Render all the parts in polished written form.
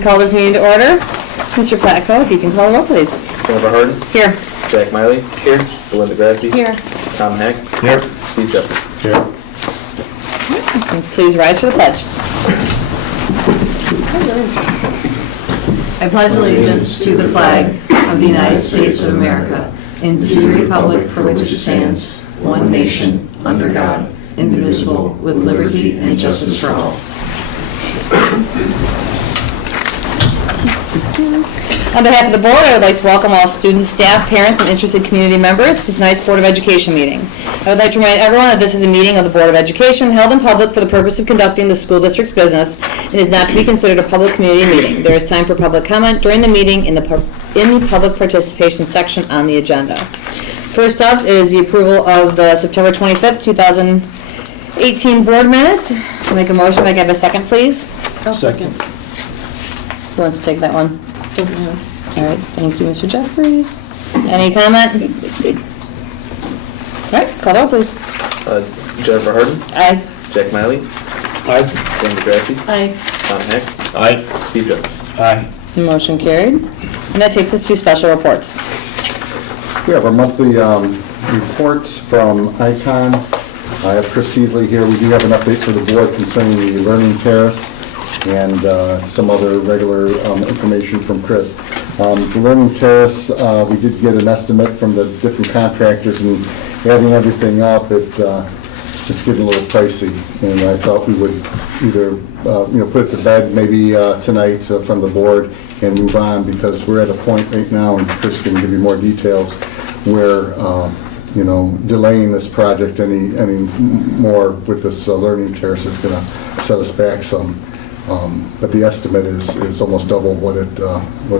and call this meeting to order. Mr. Platko, if you can call the roll, please. Jennifer Harden. Here. Jack Miley. Here. Belinda Grassi. Here. Tom Heck. Here. Steve Jeffers. Here. Please rise for the pledge. I pledge allegiance to the flag of the United States of America and to the republic for which it stands, one nation, under God, indivisible, with liberty and justice for all. On behalf of the board, I would like to welcome all students, staff, parents, and interested community members to tonight's Board of Education meeting. I would like to remind everyone that this is a meeting of the Board of Education held in public for the purpose of conducting the school district's business and is not to be considered a public community meeting. There is time for public comment during the meeting in the public participation section on the agenda. First up is the approval of the September 25th, 2018 board minutes. I'll make a motion. May I have a second, please? Second. Who wants to take that one? Doesn't matter. All right, thank you, Mr. Jeffries. Any comment? All right, call the roll, please. Jennifer Harden. Aye. Jack Miley. Aye. Belinda Grassi. Aye. Tom Heck. Aye. Steve Jeffers. Aye. Motion carried. And that takes us to special reports. We have our monthly reports from ICON. I have Chris Heasley here. We do have an update for the board concerning the Learning Terrace and some other regular information from Chris. The Learning Terrace, we did get an estimate from the different contractors, and adding everything up, it's getting a little pricey. And I thought we would either put it to bed maybe tonight from the board and move on, because we're at a point right now, and Chris can give you more details, where delaying this project any more with this Learning Terrace is going to set us back some. But the estimate is almost double what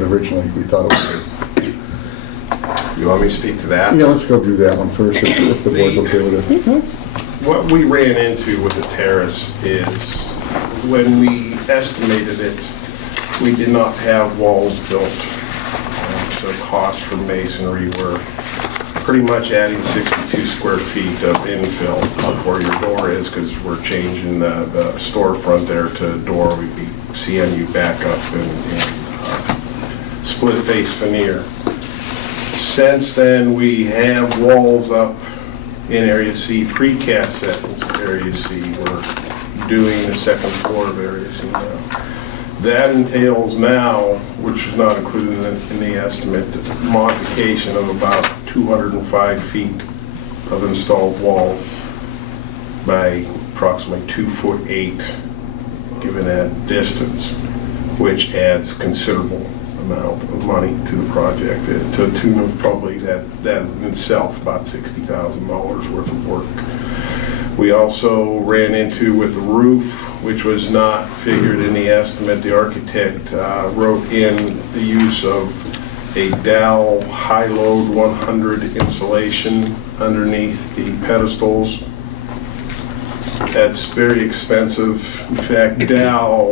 originally we thought it would be. You want me to speak to that? Yeah, let's go do that one first, if the board's okay with it. What we ran into with the terrace is, when we estimated it, we did not have walls built. So costs for masonry were pretty much adding 62 square feet of infill up where your door is, because we're changing the storefront there to door. We'd be CMU backup and split face veneer. Since then, we have walls up in Area C, precast settings Area C. We're doing the second floor of Area C now. That entails now, which is not included in the estimate, the modification of about 205 feet of installed wall by approximately 2'8", given that distance, which adds considerable amount of money to the project, to a tune of probably that in itself about $60,000 worth of work. We also ran into with the roof, which was not figured in the estimate. The architect wrote in the use of a Dow high-load 100 insulation underneath the pedestals. That's very expensive. In fact, Dow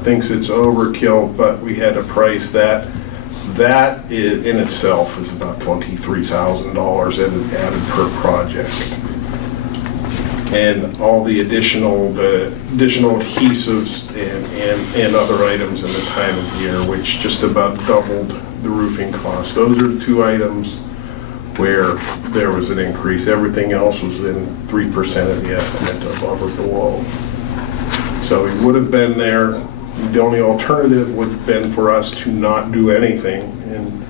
thinks it's overkill, but we had to price that. That in itself is about $23,000 added per project. And all the additional adhesives and other items in the time of year, which just about doubled the roofing cost. Those are the two items where there was an increase. Everything else was in 3% of the estimate above or below. So we would have been there. The only alternative would have been for us to not do anything in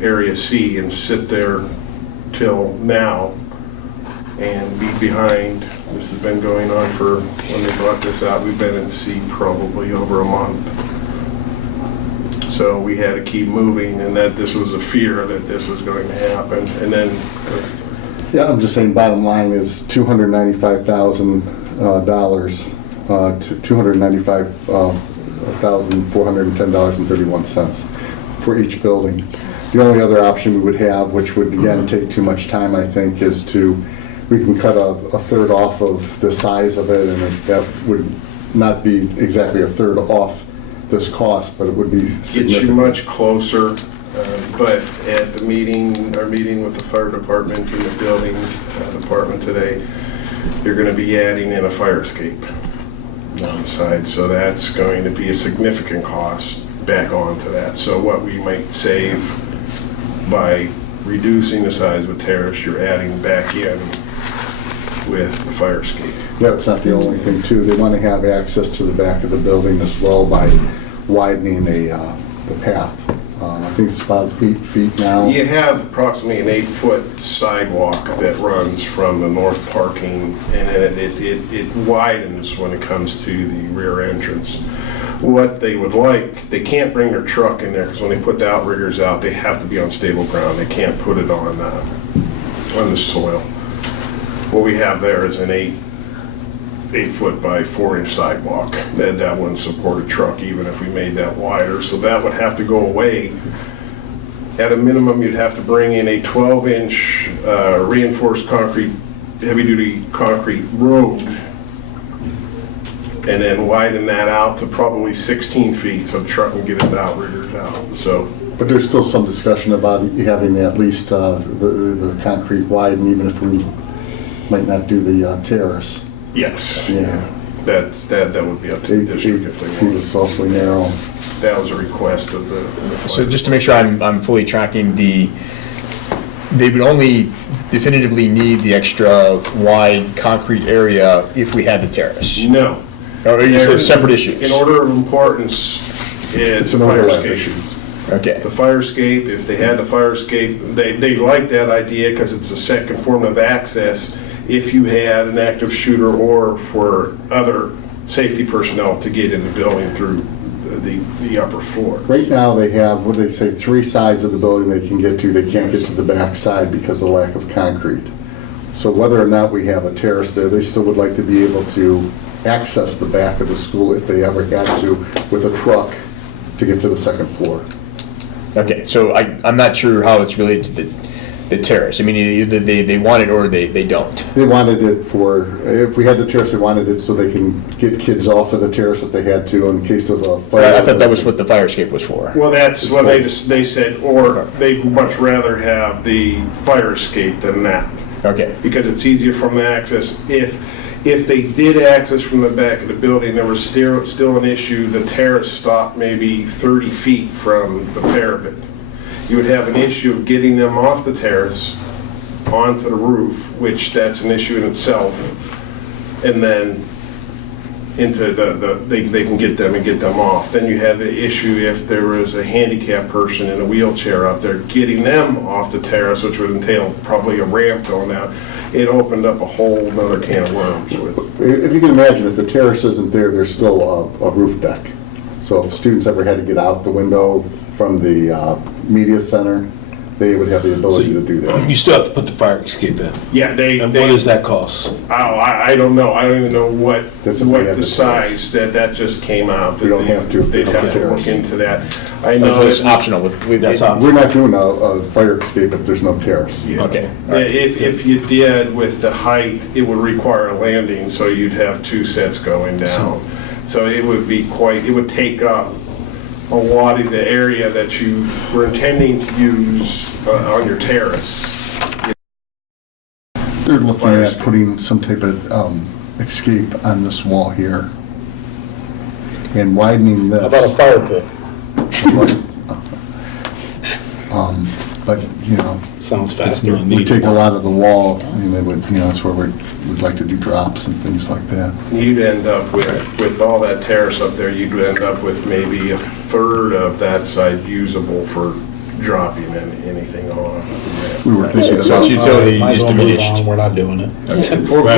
Area C and sit there till now and be behind. This has been going on for, when they brought this out, we've been in C probably over a month. So we had to keep moving, and that this was a fear that this was going to happen. And then Yeah, I'm just saying, bottom line is $295,000 to $295,410.31 for each building. The only other option we would have, which would again take too much time, I think, is we can cut a third off of the size of it, and that would not be exactly a third off this cost, but it would be significant. Get you much closer, but at the meeting, our meeting with the fire department and the building department today, you're going to be adding in a fire escape. one side, so that's going to be a significant cost back onto that. So what we might save by reducing the size of a terrace, you're adding back in with the fire escape. Yeah, it's not the only thing too. They want to have access to the back of the building as well by widening the path. I think it's about 8 feet now. You have approximately an 8-foot sidewalk that runs from the north parking, and then it widens when it comes to the rear entrance. What they would like, they can't bring their truck in there, because when they put the outriggers out, they have to be on stable ground. They can't put it on the soil. What we have there is an 8-foot by 4-inch sidewalk. That wouldn't support a truck even if we made that wider, so that would have to go away. At a minimum, you'd have to bring in a 12-inch reinforced concrete, heavy-duty concrete road, and then widen that out to probably 16 feet so the truck can get its outriggers out. So, But there's still some discussion about having at least the concrete widen, even if we might not do the terrace. yes, Yeah. that would be up to the 8 district if feet they is wanted. awfully narrow. That was a request of the So just to make sure I'm fully tracking, they would only definitively need the extra wide concrete area if we had the terrace? No. Or you said separate issues? In order of importance, it's It's the an fire overlap escape. issue. Okay, The fire escape, if they had the fire escape, they like that idea because it's a second form of access if you had an active shooter or for other safety personnel to get in the building through the upper floor. Right now, they have, what do they say, 3 sides of the building they can get to. They can't get to the back side because of the lack of concrete. So whether or not we have a terrace there, they still would like to be able to access the back of the school if they ever had to with a truck to get to the second floor. okay, so I'm not sure how it's related to the terrace. I mean, either they want it or they don't. They wanted it for, if we had the terrace, they wanted it so they can get kids off of the terrace if they had to in case of a fire. I thought that was what the fire escape was for. Well, that's what they said, or they'd much rather have the fire escape than that. Okay, Because it's easier from the access. If they did access from the back of the building, there was still an issue, the terrace stopped maybe 30 feet from the parapet. You would have an issue of getting them off the terrace onto the roof, which that's an issue in itself, and then into they can get them off. Then you have the issue if there was a handicapped person in a wheelchair up there, getting them off the terrace, which would entail probably a ramp going out. It opened up a whole nother can of worms with. If you can imagine, if the terrace isn't there, there's still a roof deck. So if students ever had to get out the window from the media center, they would have the ability to do that. You still have to put the fire escape in. Yeah, And what does that cost? Oh, I don't know. I don't even know what That's if we had the the size that just came out. We don't have to if They'd they have don't to have look terrace. into that. I know so it's that optional with That's optional. We're not doing a fire escape if there's no terrace. Okay, all right. if you did with the height, it would require a landing, so you'd have 2 sets going down. So it would be it would take up a lot of the area that you were intending to use on your terrace. They're looking at putting some type of escape on this wall here and widening this. How about a fire pit? But, you know, Sounds faster and we neater. take a lot of the wall and they would, you know, that's where we'd like to do drops and things like that. You'd end up with all that terrace up there, you'd end up with maybe a third of that side usable for dropping anything off. We were thinking So it's about, utility Might is as well move diminished. on. We're not doing it.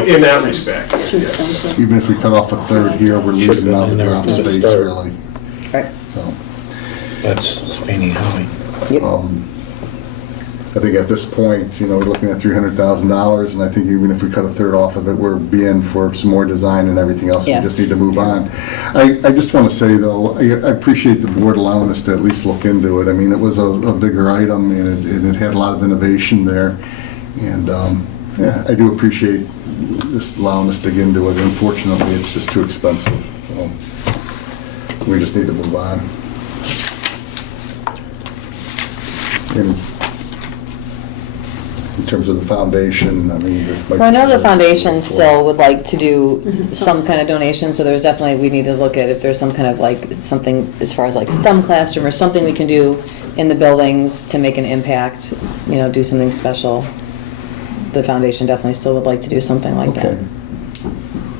In that respect, yes. even if we cut off a third here, we're Should've losing been out the in there drop from the space start. really. Right. So, That's Spaney High. I think at this point, you know, we're looking at $300,000, and I think even if we cut a third off of it, we're being for some more design and everything else. We Yeah. just need to move on. I just want to say, though, I appreciate the board allowing us to at least look into it. I mean, it was a bigger item, and it had a lot of innovation there. And, yeah, I do appreciate this allowing us to dig into it. Unfortunately, it's just too expensive. So we just need to move on. And in terms of the foundation, I mean, this might be. Well, I know the something- foundation still would like to do some kind of donation, so there's definitely, we need to look at if there's some kind of like, something as far as like STEM classroom or something we can do in the buildings to make an impact, you know, do something special. The foundation definitely still would like to do something like that. Okay.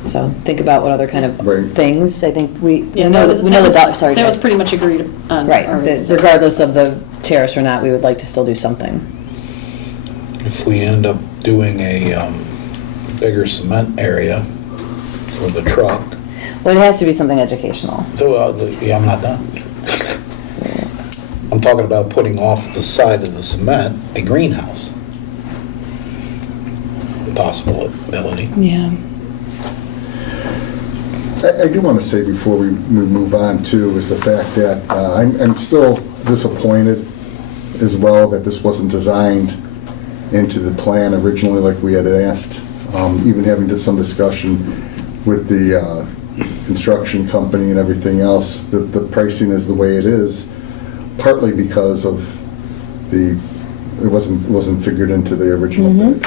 So think about what other kind Right. of things, I think we Yeah, know, that we know was- the, sorry. That was Jay. pretty much agreed on. Right, already, that so- regardless of the terrace or not, we would like to still do something. If we end up doing a bigger cement area for the truck, Well, it has to be something educational. so, yeah, I'm not done. I'm talking about putting off the side of the cement a greenhouse. Possibility. Yeah. I do want to say before we move on too, is the fact that I'm still disappointed as well that this wasn't designed into the plan originally like we had asked. Even having did some discussion with the construction company and everything else, that the pricing is the way it is, partly because of it wasn't figured into the original bid.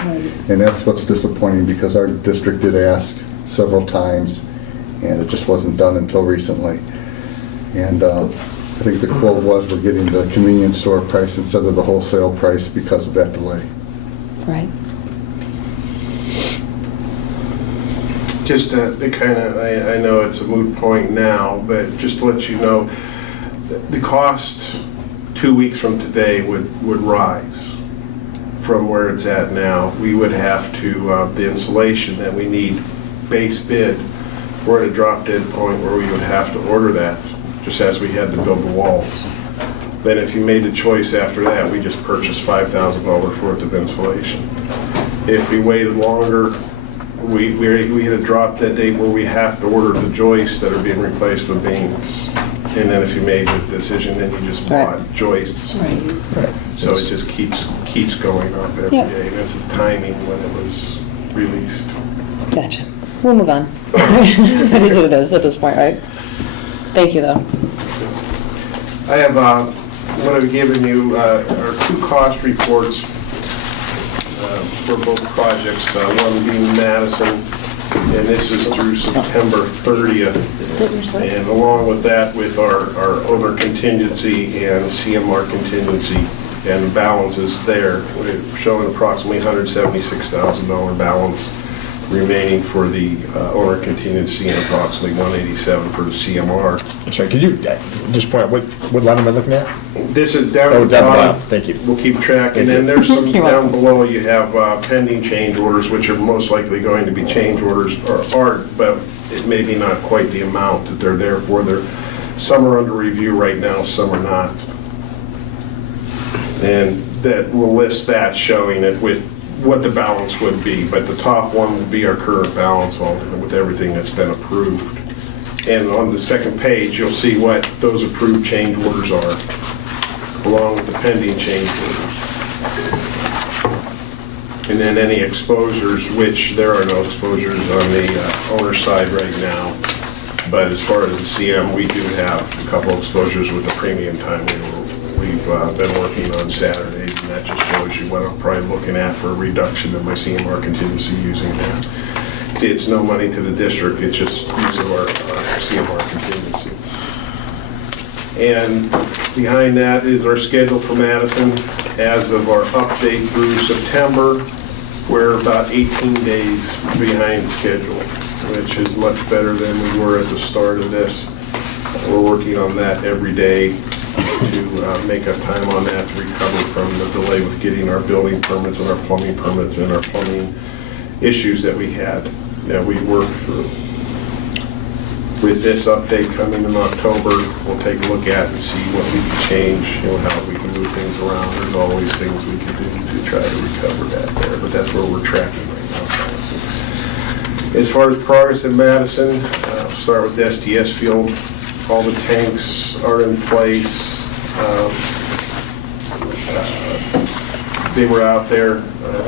And that's what's disappointing, because our district did ask several times, and it just wasn't done until recently. And I think the quote was, we're getting the convenience store price instead of the wholesale price because of that delay. Right. Just to kind of, I know it's a moot point now, but just to let you know, the cost 2 weeks from today would rise from where it's at now. We would have to, the insulation that we need base bid, we're at a drop dead point where we would have to order that, just as we had to build the walls. Then if you made the choice after that, we just purchased $5,000 worth of insulation. If we waited longer, we had a drop dead date where we have to order the joists that are being replaced with beams. And then if you made the decision, then you just bought joists. Right. So it just keeps going up every Yeah. day. And it's the timing when it was released. Gotcha. We'll move on. It is what it is at this point, right? Thank you, though. I have, what I've given you are 2 cost reports for both projects, one being Madison, and this is through September 30th. And along with that, with our owner contingency and CMR contingency and the balances there, we're showing approximately $176,000 balance remaining for the owner contingency and approximately $187,000 for the CMR. I'm sorry, could you just point out, what line am I looking at? This is down Oh, at the down the bottom. bottom. Thank you. We'll keep track, Thank and then you. there's some You're down welcome. below, you have pending change orders, which are most likely going to be change orders, or are, but it may be not quite the amount that they're there for. Some are under review right now, some are not. And that will list that, showing it with what the balance would be, but the top one would be our current balance with everything that's been approved. And on the second page, you'll see what those approved change orders are, along with the pending change orders. And then any exposures, which there are no exposures on the owner side right now. But as far as the CM, we do have a couple exposures with the premium time we've been working on Saturdays, and that just shows you what I'm probably looking at for a reduction of my CMR contingency using that. See, it's no money to the district, it's just use of our CMR contingency. And behind that is our schedule for Madison. As of our update through September, we're about 18 days behind schedule, which is much better than we were at the start of this. We're working on that every day to make up time on that to recover from the delay with getting our building permits and our plumbing permits and our plumbing issues that we had, that we worked through. With this update coming in October, we'll take a look at and see what we can change, how we can move things around. There's always things we can do to try to recover that there, but that's where we're tracking right now. As far as progress in Madison, I'll start with the STS field. All the tanks are in place. They were out there,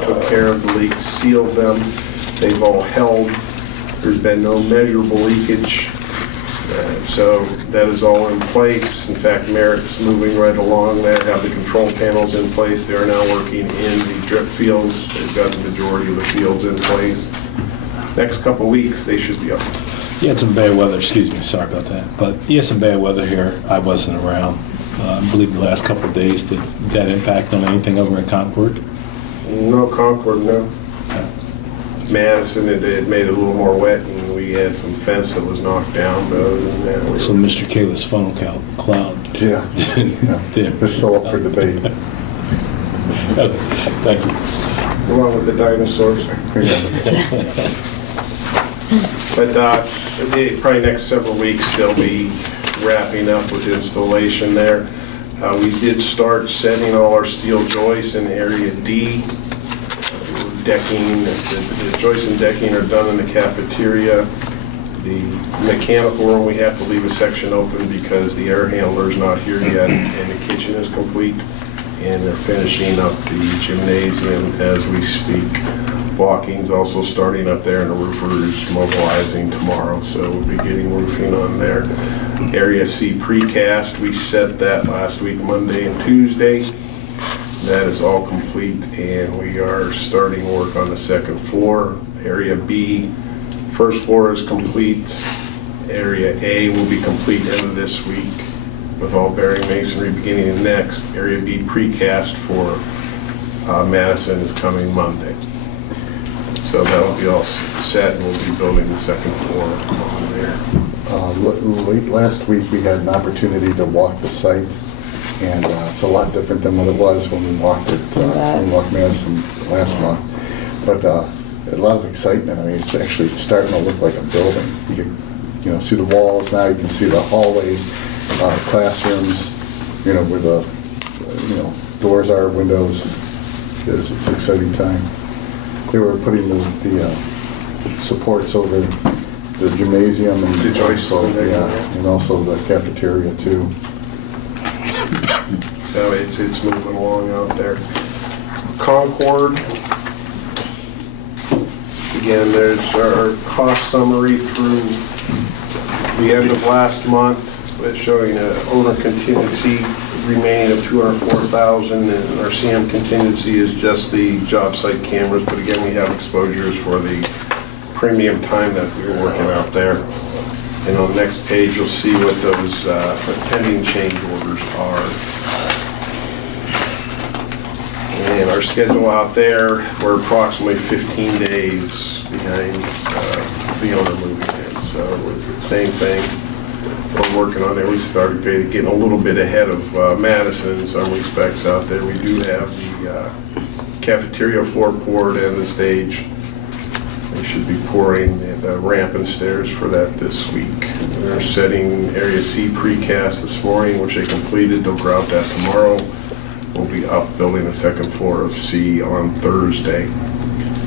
took care of the leaks, sealed them. They've all held. There's been no measurable leakage. So that is all in place. In fact, Merritt's moving right along there, have the control panels in place. They are now working in the drip fields. They've got the majority of the fields in place. Next couple of weeks, they should be up. You had some bad weather, excuse me, sorry about that, but you had some bad weather here. I wasn't around. I believe the last couple of days, did that impact on anything over in Concord? No Concord, no. Madison, it made it a little more wet, and we had some fence that was knocked down, but other than that, we So were... Mr. Kayla's phone cloud. Yeah, Did. it's still up for debate. Okay, thank you. Along with the dinosaurs. But probably next several weeks, they'll be wrapping up with installation there. We did start setting all our steel joists in Area D. Decking, the joists and decking are done in the cafeteria. The mechanical room, we have to leave a section open because the air handler's not here yet, and the kitchen is complete. And they're finishing up the gymnasium as we speak. Walking's also starting up there, and the roofer's mobilizing tomorrow, so we'll be getting roofing on there. Area C precast, we set that last week, Monday and Tuesday. That is all complete, and we are starting work on the second floor. Area B, first floor is complete. Area A will be complete end of this week with all bearing masonry beginning of next. Area B precast for Madison is coming Monday. So that'll be all set, and we'll be building the second floor on there. Late last week, we had an opportunity to walk the site, and it's a lot different than what it was when we walked it, when we walked Madison last month. But a lot of excitement. I mean, it's actually starting to look like a building. You can, see the walls now. You can see the hallways, classrooms. Where the doors are, windows. It's an exciting time. They were putting the supports over the gymnasium and The joists and and also the cafeteria too. So it's moving along out there. Concord, again, there's our cost summary through the end of last month. It's showing an owner contingency remaining of $204,000, and our CM contingency is just the job site cameras, but again, we have exposures for the premium time that we were working out there. And on the next page, you'll see what those pending change orders are. And our schedule out there, we're approximately 15 days behind the owner moving in. So it's the same thing we're working on there. We started getting a little bit ahead of Madison in some respects out there. We do have the cafeteria floor poured and the stage. We should be pouring the ramp and stairs for that this week. We're setting Area C precast this morning, which they completed. They'll grout that tomorrow. We'll be up building the second floor of C on Thursday.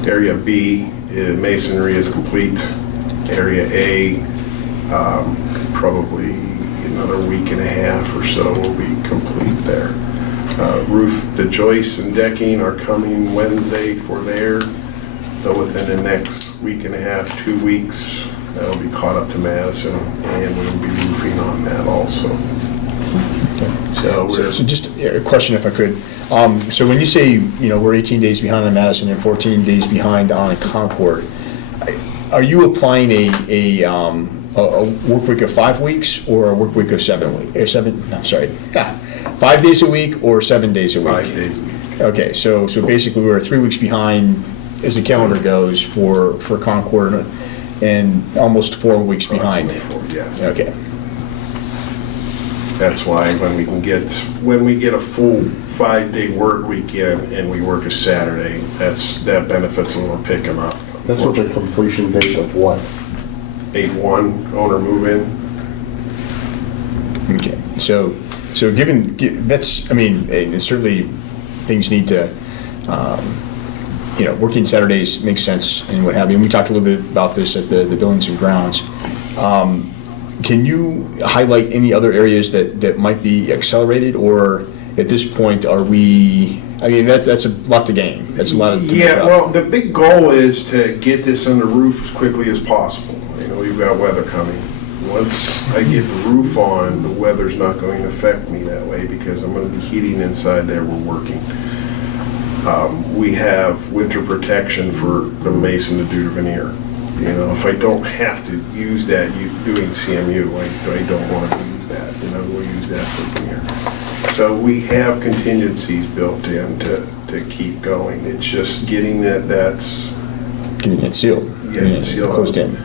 Area B, masonry is complete. Area A, probably another week and a half or so will be complete there. Roof, the joists and decking are coming Wednesday for there. So within the next week and a half, 2 weeks, that'll be caught up to Madison, and we'll be roofing on that also. So So just a question if I could. So when you say, we're 18 days behind on Madison and 14 days behind on Concord, are you applying a work week of 5 weeks or a work week of 7 weeks? 5 days a week or 7 days a week? 5 days a week. Okay, so basically we're 3 weeks behind as the calendar goes for Concord and almost 4 weeks behind. Yes. Okay. That's why when we get a full 5-day work weekend and we work a Saturday, that benefits when we're picking up. That's what the completion date of what? 8/1, owner move-in. Okay, so that's, and certainly things need to, working Saturdays makes sense and what have you. And we talked a little bit about this at the Buildings and Grounds. Can you highlight any other areas that might be accelerated, or at this point are we, that's a lot to gain. That's a lot to make up. Well, the big goal is to get this under roof as quickly as possible. We've got weather coming. Once I get the roof on, the weather's not going to affect me that way because I'm going to be heating inside there. We're working. We have winter protection for the mason to do the veneer. You know, if I don't have to use that, doing CMU, I don't want to use that. You know, we'll use that for veneer. So we have contingencies built in to keep going. It's just getting that's Getting it sealed. getting it sealed Closed up. in.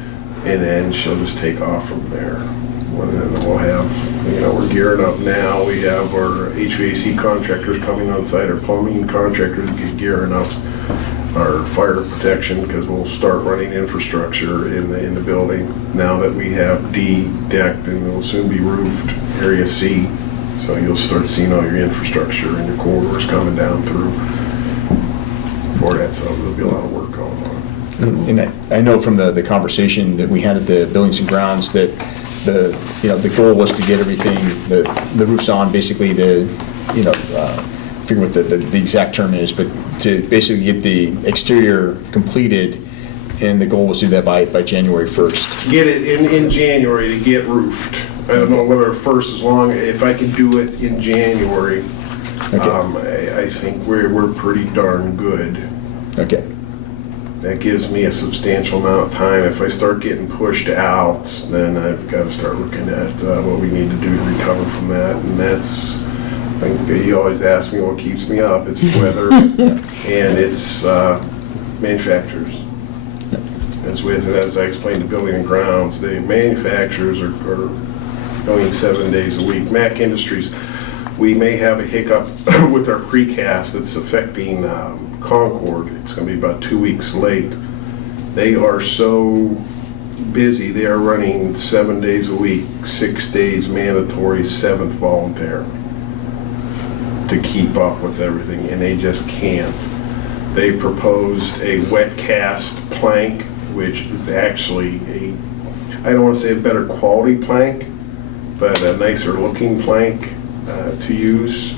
And then she'll just take off from there. And then we'll have, you know, we're gearing up now. We have our HVAC contractors coming on site, our plumbing contractors gearing up, our fire protection, because we'll start running infrastructure in the building now that we have D decked and it'll soon be roofed, area C. So you'll start seeing all your infrastructure and your corridors coming down through for that. So there'll be a lot of work going on. And I know from the conversation that we had at the Buildings and Grounds that the goal was to get everything, the roofs on, basically I forget what the exact term is, but to basically get the exterior completed, and the goal was to do that by January 1st. Get it in January to get roofed. I don't know whether first as long, if I can do it in January, Okay. I think we're pretty darn good. Okay. That gives me a substantial amount of time. If I start getting pushed out, then I've got to start looking at what we need to do to recover from that. And that's, I think you always ask me what keeps me up. It's weather and it's manufacturers. As I explained to Building and Grounds, the manufacturers are going 7 days a week. Mac Industries, we may have a hiccup with our precast that's affecting Concord. It's going to be about 2 weeks late. They are so busy. They are running 7 days a week, 6 days mandatory, 7th volunteer to keep up with everything, and they just can't. They proposed a wet cast plank, which is actually I don't want to say a better quality plank, but a nicer looking plank to use.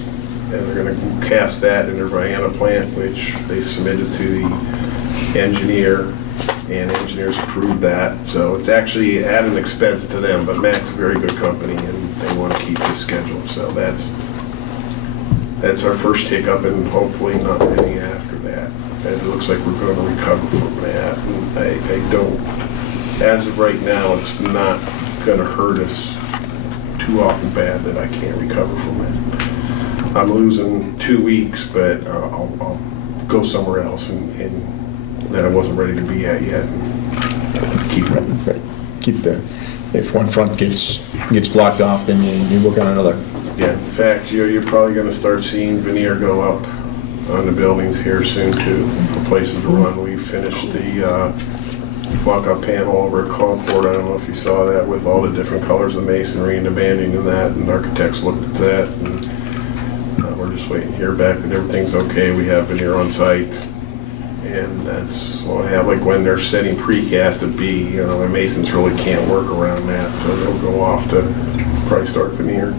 And they're going to cast that in their Vienna plant, which they submitted to the engineer, and engineers approved that. So it's actually at an expense to them, but Mac's a very good company, and they want to keep this schedule. So that's our first hiccup, and hopefully not many after that. And it looks like we're going to recover from that. And I don't, as of right now, it's not going to hurt us too often bad that I can't recover from it. I'm losing 2 weeks, but I'll go somewhere else and that I wasn't ready to be at yet. And keep it. Right. Keep if one front gets blocked off, then you work on another. Yeah, in fact, you're probably going to start seeing veneer go up on the buildings here soon too. The places to run. We finished the walk-up panel over at Concord. I don't know if you saw that, with all the different colors of masonry and the banding and that, and architects looked at that. And, we're just waiting to hear back that everything's okay. We have veneer on site, and that's what I have. Like when they're setting precast at B, the masons really can't work around that, so they'll go off to probably start veneer.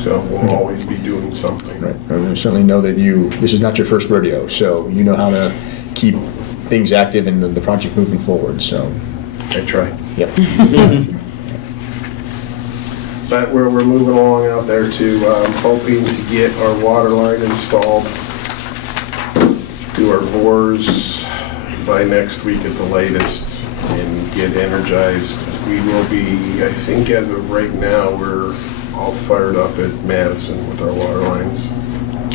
So we'll always be doing something. Right. I certainly know that this is not your first rodeo, so you know how to keep things active and the project moving forward. So I try. Yep. But we're moving along out there too. I'm hoping to get our water line installed, do our bores by next week at the latest, and get energized. We will be, I think as of right now, we're all fired up at Madison with our water lines.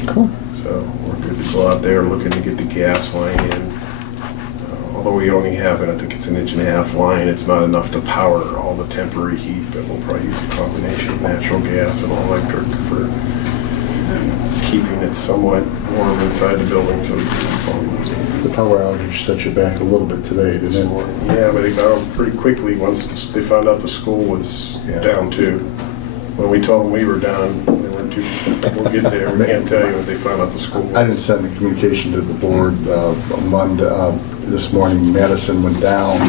Cool. So we're good to go out there looking to get the gas line in. Although we only have it, I think it's 1.5 inch line, it's not enough to power all the temporary heat, but we'll probably use a combination of natural gas and electric for keeping it somewhat warm inside the building so we can The power outage set you back a little bit today, didn't it? Yeah, but they got out pretty quickly once they found out the school was down too. When we told them we were down, they weren't too, we'll get there, we can't tell you when they found out the school was. I didn't send the communication to the board on Monday. This morning, Madison went down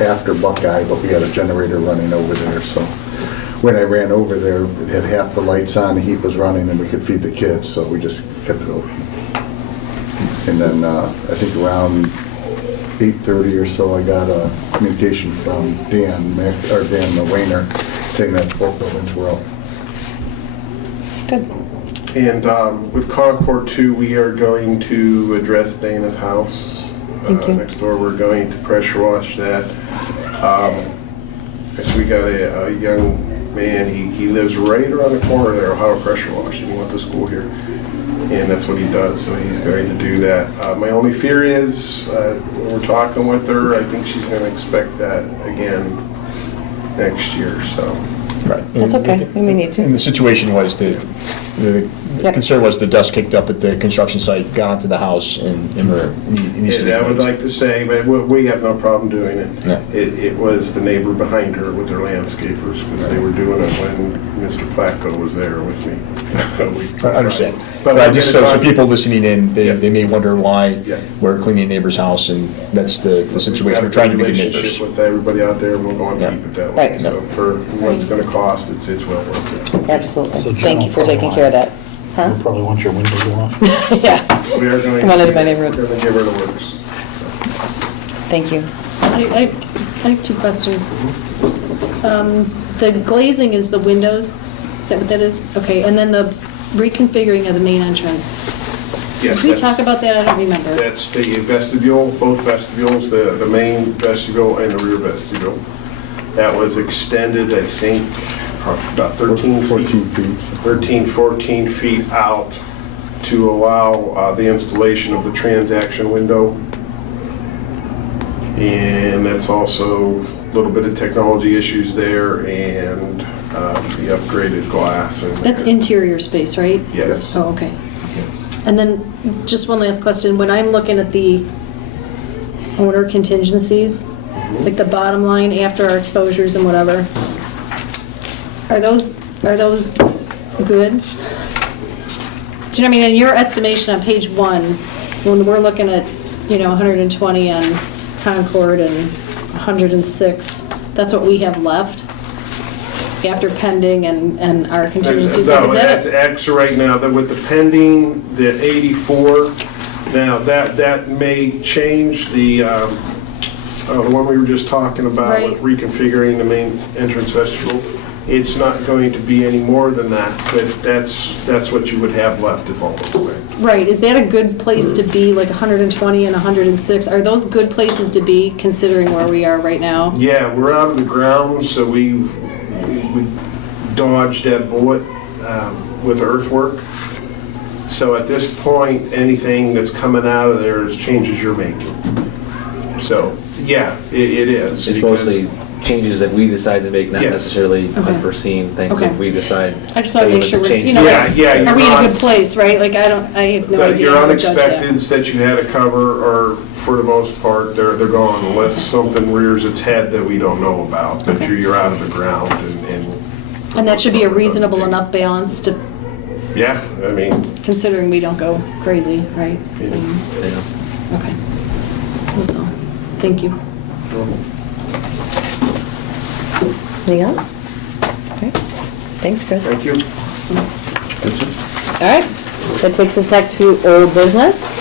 after Buckeye, but we had a generator running over there, so when I ran over there, it had half the lights on, the heat was running, and we could feed the kids, so we just kept it open. And then I think around 8:30 or so, I got a communication from Dan Rayner saying that both buildings were up. Good. And with Concord too, we are going to address Dana's house. Thank you. Next door, we're going to pressure wash that. So we got a young man, he lives right around the corner there, Ohio Pressure Wash, and he went to school here. And that's what he does, so he's going to do that. My only fear is, when we're talking with her, I think she's gonna expect that again next year, so. Right. That's okay, we may need to. And the situation was the Yep. concern was the dust kicked up at the construction site, got onto the house, and it needs to be I would cleaned. like to say, but we have no problem doing Yeah. it. It was the neighbor behind her with their landscapers, because they were doing it when Mr. Placco was there with me. I understand. But But I we're just, gonna so talk- people listening in, Yeah. they may wonder why Yeah. we're cleaning a neighbor's house, and that's the situation. We're trying to be good neighbors. Relationship with everybody out there, and we'll go and Yeah. keep it that way. Right. So for what it's gonna cost, it's well worth it. Absolutely. So Thank you for general taking care of that. Huh? You probably want your windows washed. Yeah, We are going. Come on into my neighborhood. We're gonna give her the works. thank you. I have two questions. The glazing is the windows, is that what that is? Okay, and then the reconfiguring of the main entrance. Yes, Did we that's- talk about that? I don't remember. That's the vestibule, both vestibules, the main vestibule and the rear vestibule. That was extended, I think, about 13 feet. 14 feet. 13, 14 feet out to allow the installation of the transaction window. And that's also a little bit of technology issues there and the upgraded glass. And That's interior space, right? Yes. Oh, okay. And then, just one last question. When I'm looking at the owner contingencies, like the bottom line after our exposures and whatever, are those good? Do you know what I mean? In your estimation on page 1, when we're looking at, 120 on Concord and 106, that's what we have left after pending and our contingencies? No, Is that's that X right now, that with the pending, the 84, now that may change the one we were just talking about with Right. reconfiguring the main entrance vestibule. It's not going to be any more than that, but that's what you would have left if all was away. right? Is that a good place to be, like 120 and 106? Are those good places to be considering where we are right now? Yeah, we're out of the ground, so we dodged that bullet with earthwork. So at this point, anything that's coming out of there is changes you're making. So, yeah, it is. It's because- mostly changes that we decide to make, not Yes. necessarily Okay. unforeseen things Okay. that we decide. I just want to that we make sure want to we're, change. you know, Yeah, yeah, are we in a you're good place, right? Like, I have no idea Your how to judge that. unexpecteds that you had to cover are, for the most part, they're gone unless something rears its head that we don't know about, but Okay. you're out of the ground and. And that should be a reasonable enough balance to, Yeah, I mean, considering we don't go crazy, right? Yeah. Yeah. Okay. That's all. Thank you. Anything else? Okay. Thanks, Chris. thank you. Awesome. All right, that takes us next to old business.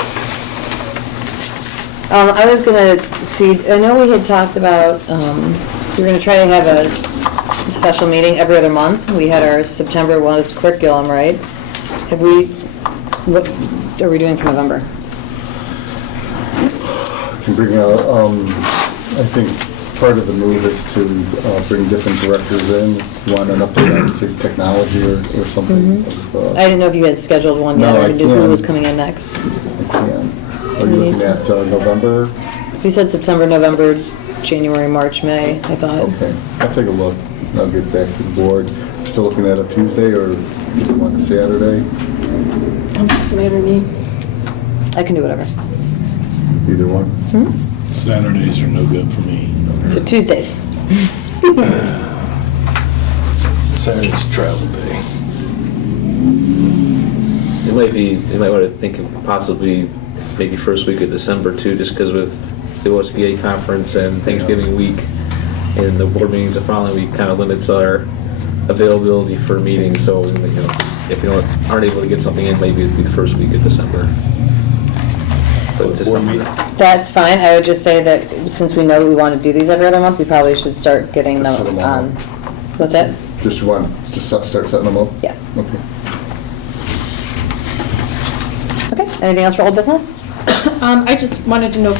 I was gonna see, I know we had talked about, we were gonna try to have a special meeting every other month. We had our September one is curriculum, right? What are we doing for November? Can bring I think part of the move is to bring different directors in. If you want an update on, say, technology or something. I didn't know if you had scheduled one yet, No, or I knew who can. was coming in next. I can. Are you looking at November? We said September, November, January, March, May, I thought. Okay, I'll take a look. I'll get back to the board. Still looking at a Tuesday or you want a Saturday? Doesn't matter to me. I can do whatever. Either one? Saturdays are no good for me. So Tuesdays. Saturday's travel day. You might want to think of possibly maybe first week of December too, just because with the OSBA conference and Thanksgiving week and the board meetings the following week kind of limits our availability for meetings. So, if aren't able to get something in, maybe it'd be the first week of December. But just Board something. meeting? That's fine. I would just say that since we know that we want to do these every other month, we probably should start getting them Just set 'em all on. up. What's that? Just want to start setting them up? Yeah. Okay. Okay, anything else for old business? I just wanted to know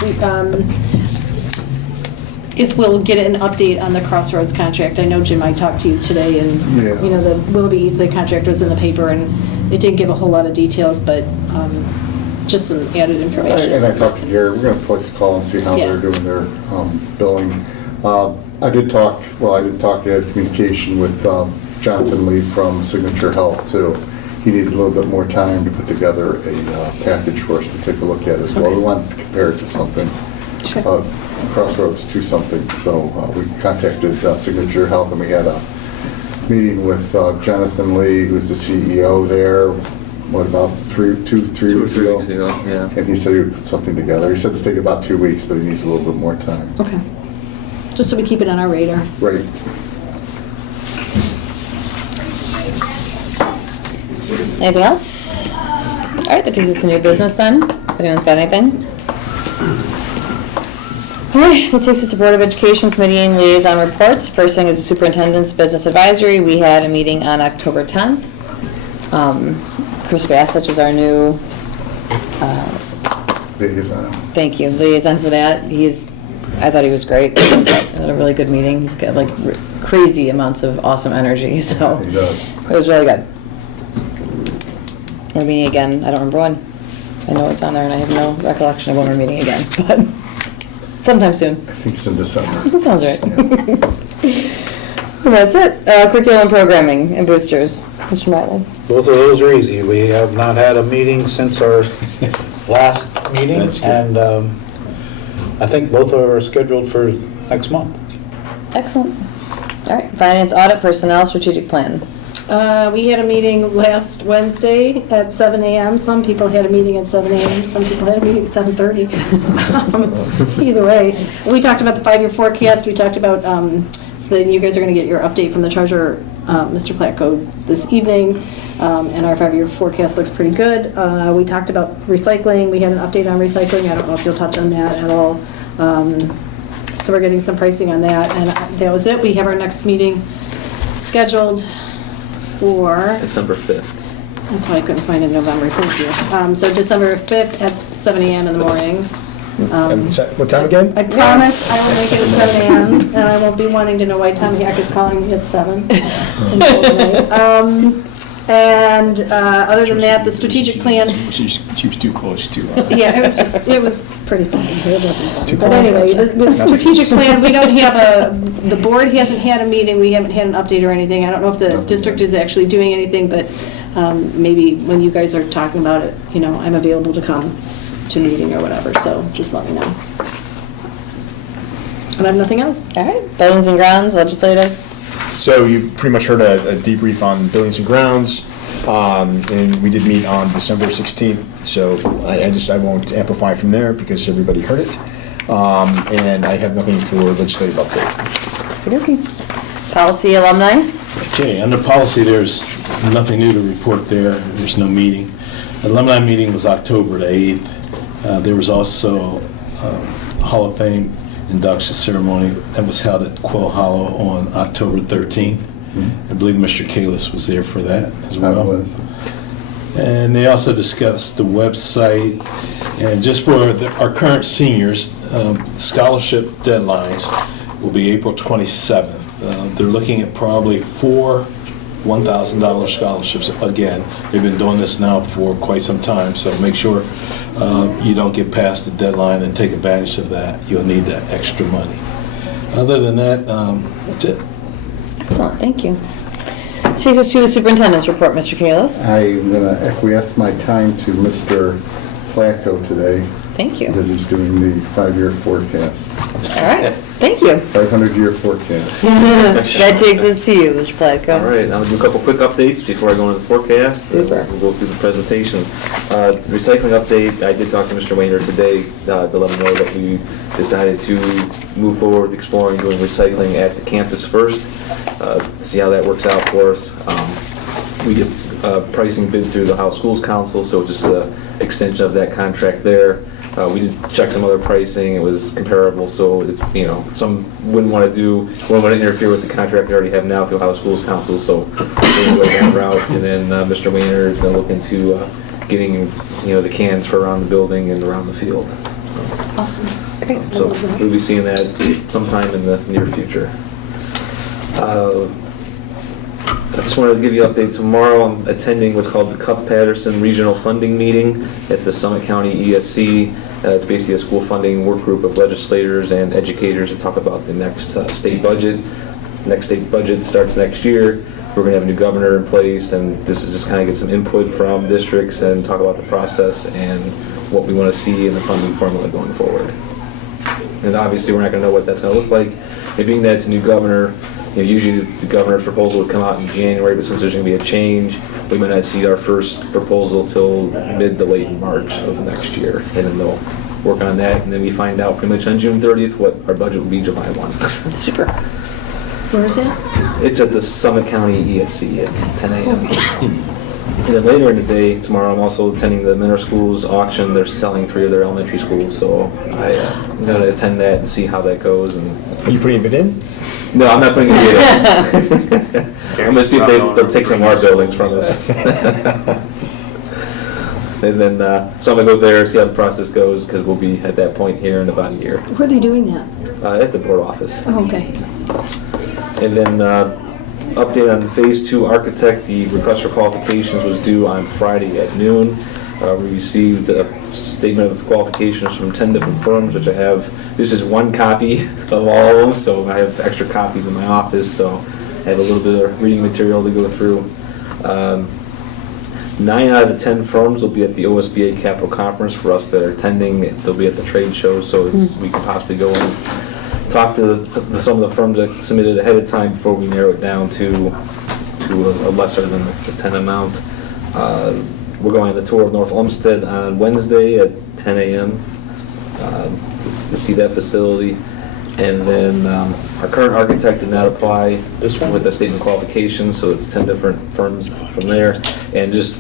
if we'll get an update on the Crossroads contract. I know, Jim, I talked to you today, and, Yeah. you know, the Willoughby Eastlake contract was in the paper, and it didn't give a whole lot of details, but just some added information. And I talked to Gary, we're gonna place a call and see how Yeah. they're doing their billing. I did talk, I had communication with Jonathan Lee from Signature Health too. He needed a little bit more time to put together a package for us to take a look at as well. Okay. We wanted to compare it to something, Sure. Crossroads to something. So we contacted Signature Health, and we had a meeting with Jonathan Lee, who's the CEO there, about 3 weeks ago? Yeah. And he said he would put something together. He said it'd take about 2 weeks, but he needs a little bit more time. Okay. Just so we keep it on our radar. Right. Anything else? All right, that takes us to new business then. If anyone's got anything? All right, that takes us to Board of Education Committee and Liaison Reports. First thing is the Superintendent's Business Advisory. We had a meeting on October 10th. Chris Bassett is our new, thank you, liaison for that. I thought he was great. He had a really good meeting. He's got like crazy amounts of awesome energy, so He does. it was really good. We're meeting again, I don't remember when. I know it's on there and I have no recollection of when we're meeting again, but sometime soon. I think it's in December. That sounds right. That's it. Curriculum programming and boosters. Mr. Martley. Both of those are easy. We have not had a meeting since our last meeting, That's good. and I think both are scheduled for next month. Excellent. All right, finance, audit, personnel, strategic plan. We had a meeting last Wednesday at 7 a.m. Some people had a meeting at 7 a.m., some people had a meeting at 7:30. Either way. We talked about the 5-year forecast, we talked about, so then you guys are going to get your update from the treasurer, Mr. Platko, this evening, and our 5-year forecast looks pretty good. We talked about recycling, we had an update on recycling, I don't know if you'll touch on that at all. So we're getting some pricing on that, and that was it. We have our next meeting scheduled for, December 5th. that's why I couldn't find it in November, thank you. So December 5th at 7 a.m. in the morning. And what time again? I promise I will make it at 7 a.m. and I won't be wanting to know why Tommy Hack is calling me at 7. And other than that, the strategic plan, She was too close to. yeah, it was pretty funny. It wasn't funny. Too But funny. anyway, the strategic plan, we don't have the board hasn't had a meeting, we haven't had an update or anything. I don't know if the district is actually doing anything, but maybe when you guys are talking about it, you know, I'm available to come to a meeting or whatever, so just let me know. And I have nothing else. All right, buildings and grounds, legislative. So you pretty much heard a debrief on buildings and grounds, and we did meet on December 16th, so I won't amplify from there because everybody heard it. And I have nothing for legislative update. Okay. Policy alumni. Okay, under policy, there's nothing new to report there. There's no meeting. The alumni meeting was October the 8th. There was also Hall of Fame induction ceremony that was held at Quail Hollow on October 13th. I believe Mr. Kalis was there for that as I well. was. And they also discussed the website, and just for our current seniors, scholarship deadlines will be April 27th. They're looking at probably 4 $1,000 scholarships. Again, they've been doing this now for quite some time, so make sure you don't get past the deadline and take advantage of that. You'll need that extra money. Other than that, that's it. Excellent, thank you. Takes us to the superintendent's report, Mr. Kalis. I'm going to acquiesce my time to Mr. Platko today, Thank you. because he's doing the 5-year forecast, All right, thank you. 500-year forecast. That takes us to you, Mr. Platko. All right, I'll do a couple quick updates before I go into the forecast. Super. We'll go through the presentation. Recycling update, I did talk to Mr. Wayner today to let him know that we decided to move forward with exploring doing recycling at the campus first, see how that works out for us. We get pricing bid through the Ohio Schools Council, so just an extension of that contract there. We did check some other pricing, it was comparable, so it's, you know, some wouldn't want to interfere with the contract we already have now through Ohio Schools Council, so we'll go that route. And then Mr. Wayner is going to look into getting, the cans for around the building and around the field. Awesome. So we'll be seeing that sometime in the near future. I just wanted to give you an update. Tomorrow I'm attending what's called the Cup Patterson Regional Funding Meeting at the Summit County ESC. It's basically a school funding work group of legislators and educators to talk about the next state budget. Next state budget starts next year. We're going to have a new governor in place, and this is just kind of get some input from districts and talk about the process and what we want to see in the funding formula going forward. And obviously, we're not going to know what that's going to look like. And being that it's a new governor, usually the governor's proposal would come out in January, but since there's going to be a change, we might not see our first proposal till mid to late March of next year. And then they'll work on that, and then we find out pretty much on June 30th what our budget will be July 1. Super. Where is it? It's at the Summit County ESC at 10 a.m. And then later in the day, tomorrow, I'm also attending the Mentor Schools auction. They're selling 3 of their elementary schools, so I'm going to attend that and see how that goes. And Are you putting a bid in? no, I'm not putting it in. I'm going to see if they'll take some of our buildings from us. And then, so I'm going to go there, see how the process goes, because we'll be at that point here in about a year. Where are they doing that? At the board office. Oh, okay. And then, update on Phase 2 architect, the request for qualifications was due on Friday at noon. We received a statement of qualifications from 10 different firms, which I have. This is one copy of all of them, so I have extra copies in my office, so I have a little bit of reading material to go through. 9 out of the 10 firms will be at the OSBA Capital Conference. For us that are attending, they'll be at the trade show, so we can possibly go and talk to some of the firms that submitted ahead of time before we narrow it down to a lesser than the 10 amount. We're going on the tour of North Olmsted on Wednesday at 10 a.m. To see that facility. And then our current architect did not apply with a statement of qualifications, so it's 10 different firms from there. And just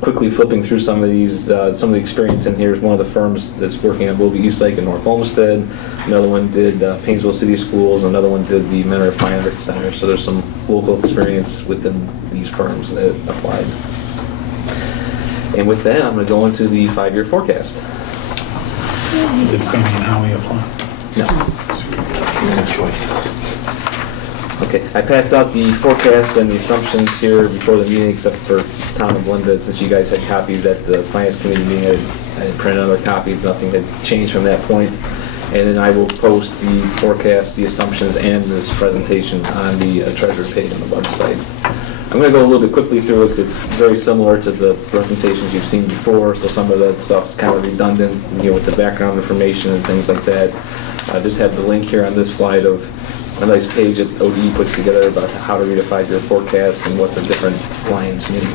quickly flipping through some of these, some of the experience in here is one of the firms that's working on Willoughby Eastlake and North Olmsted. Another one did Painesville City Schools. Another one did the Mentor Fine Center. So there's some local experience within these firms that applied. And with that, I'm going to go into the 5-year forecast. Did Fannie and Howie apply? No. Good choice. Okay, I passed out the forecast and the assumptions here before the meeting, except for Tom and Belinda, since you guys had copies at the Finance Committee meeting. I printed another copy, nothing had changed from that point. And then I will post the forecast, the assumptions, and this presentation on the Treasurer page on the website. I'm going to go a little bit quickly through it. It's very similar to the presentations you've seen before, so some of that stuff's kind of redundant, with the background information and things like that. I just have the link here on this slide of a nice page that ODE puts together about how to read a 5-year forecast and what the different lines mean.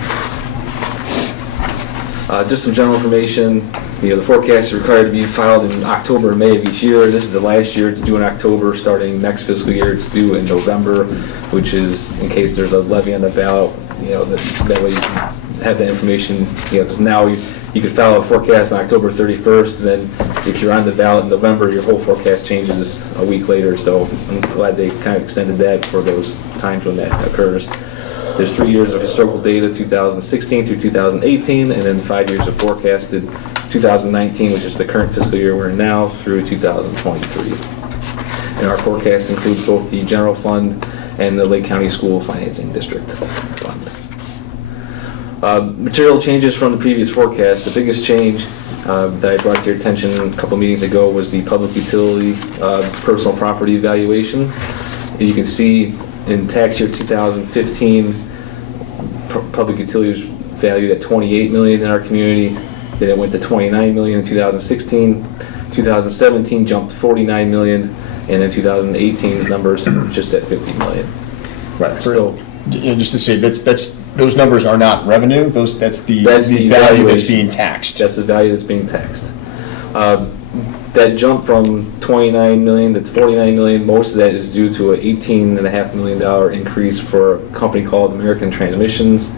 Just some general information. The forecast is required to be filed in October and May of each year. This is the last year. It's due in October. Starting next fiscal year, it's due in November, which is in case there's a levy on the ballot. That way you can have that information. Because now you could file a forecast on October 31st. And then if you're on the ballot in November, your whole forecast changes a week later. So I'm glad they kind of extended that for those times when that occurs. There's 3 years of historical data, 2016 through 2018, and then 5 years of forecasted 2019, which is the current fiscal year we're in now, through 2023. And our forecast includes both the general fund and the Lake County School Financing District fund. Material changes from the previous forecast. The biggest change that I brought to your attention a couple meetings ago was the public utility personal property valuation. You can see in tax year 2015, public utilities valued at $28 million in our community. Then it went to $29 million in 2016. 2017 jumped to $49 million, and then 2018's numbers just at $50 million. Right. So, Just to say, those numbers are not revenue. That's the value that's being taxed. That's the value that's being taxed. That jump from $29 million to $49 million, most of that is due to an $18.5 million increase for a company called American Transmissions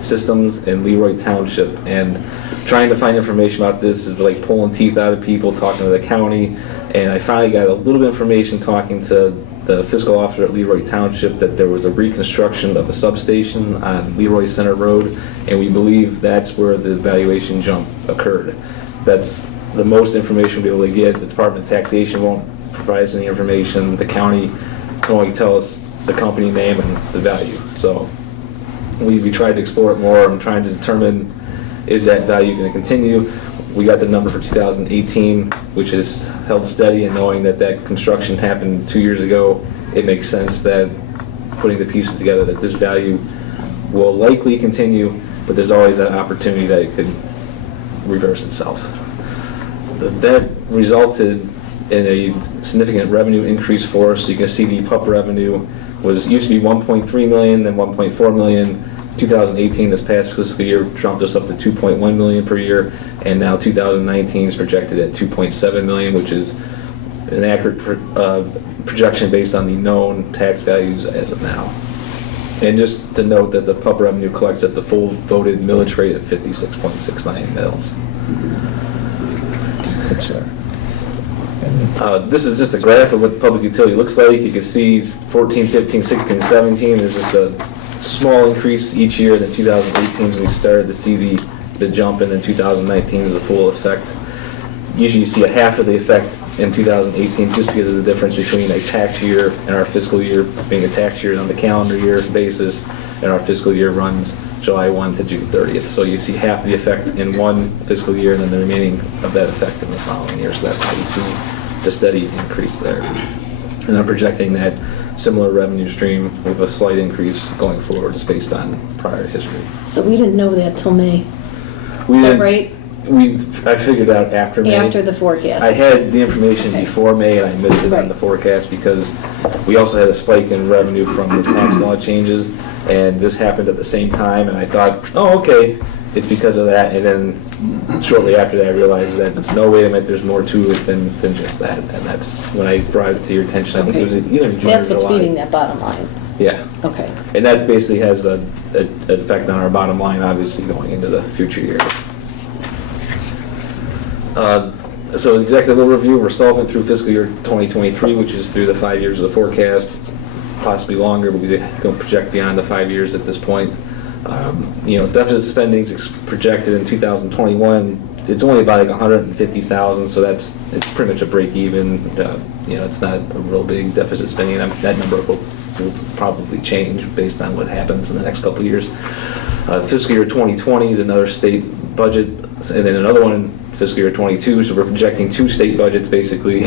Systems in Leroy Township. And trying to find information about this is like pulling teeth out of people, talking to the county. And I finally got a little bit of information talking to the fiscal officer at Leroy Township that there was a reconstruction of a substation on Leroy Center Road, and we believe that's where the valuation jump occurred. That's the most information we'll be able to get. The Department of Taxation won't provide us any information. The county can only tell us the company name and the value. So we tried to explore it more and trying to determine, is that value going to continue? We got the number for 2018, which is held steady, and knowing that that construction happened 2 years ago, it makes sense that putting the pieces together that this value will likely continue, but there's always that opportunity that it could reverse itself. That resulted in a significant revenue increase for us. So you can see the PUP revenue used to be 1.3 million, then 1.4 million. 2018, this past fiscal year, jumped us up to 2.1 million per year, and now 2019 is projected at 2.7 million, which is an accurate projection based on the known tax values as of now. And just to note that the PUP revenue collects at the full voted millage rate of 56.69 mils. This is just a graph of what the public utility looks like. You can see 14, 15, 16, 17. There's just a small increase each year. Then 2018 is when we started to see the jump, and then 2019 is the full effect. Usually you see a half of the effect in 2018 just because of the difference between a tax year and our fiscal year being a tax year on the calendar year basis, and our fiscal year runs July 1 to June 30th. So you see half the effect in one fiscal year and then the remaining of that effect in the following year. So that's how you see the steady increase there. And I'm projecting that similar revenue stream with a slight increase going forward just based on prior history. So we didn't know that till May. We Is that didn't- right? I figured out after May. After the forecast. I had the information Okay. before May, and I missed it on Right. the forecast because we also had a spike in revenue from the tax law changes, and this happened at the same time, and I thought, oh, okay, it's because of that, and then shortly after that, I realized that, no, wait a minute, there's more to it than just that, and that's when I brought it to your attention. I think it was either in June or That's what's July. feeding that bottom line. Yeah, Okay. and that basically has an effect on our bottom line, obviously, going into the future years. So executive overview, we're solvent through fiscal year 2023, which is through the 5 years of the forecast, possibly longer, but we don't project beyond the 5 years at this point. Deficit spending is projected in 2021. It's only about like 150,000, so it's pretty much a break even. It's not a real big deficit spending. That number will probably change based on what happens in the next couple of years. Fiscal year 2020 is another state budget, and then another one in fiscal year 22, so we're projecting 2 state budgets basically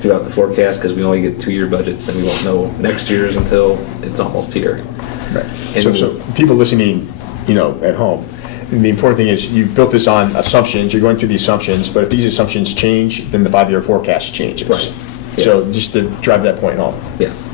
throughout the forecast because we only get 2-year budgets and we won't know next year's until it's almost here. Right. So people listening, at home, the important thing is you built this on assumptions, you're going through the assumptions, but if these assumptions change, then the 5-year forecast changes. Right. So Yes. just to drive that point home. Yes.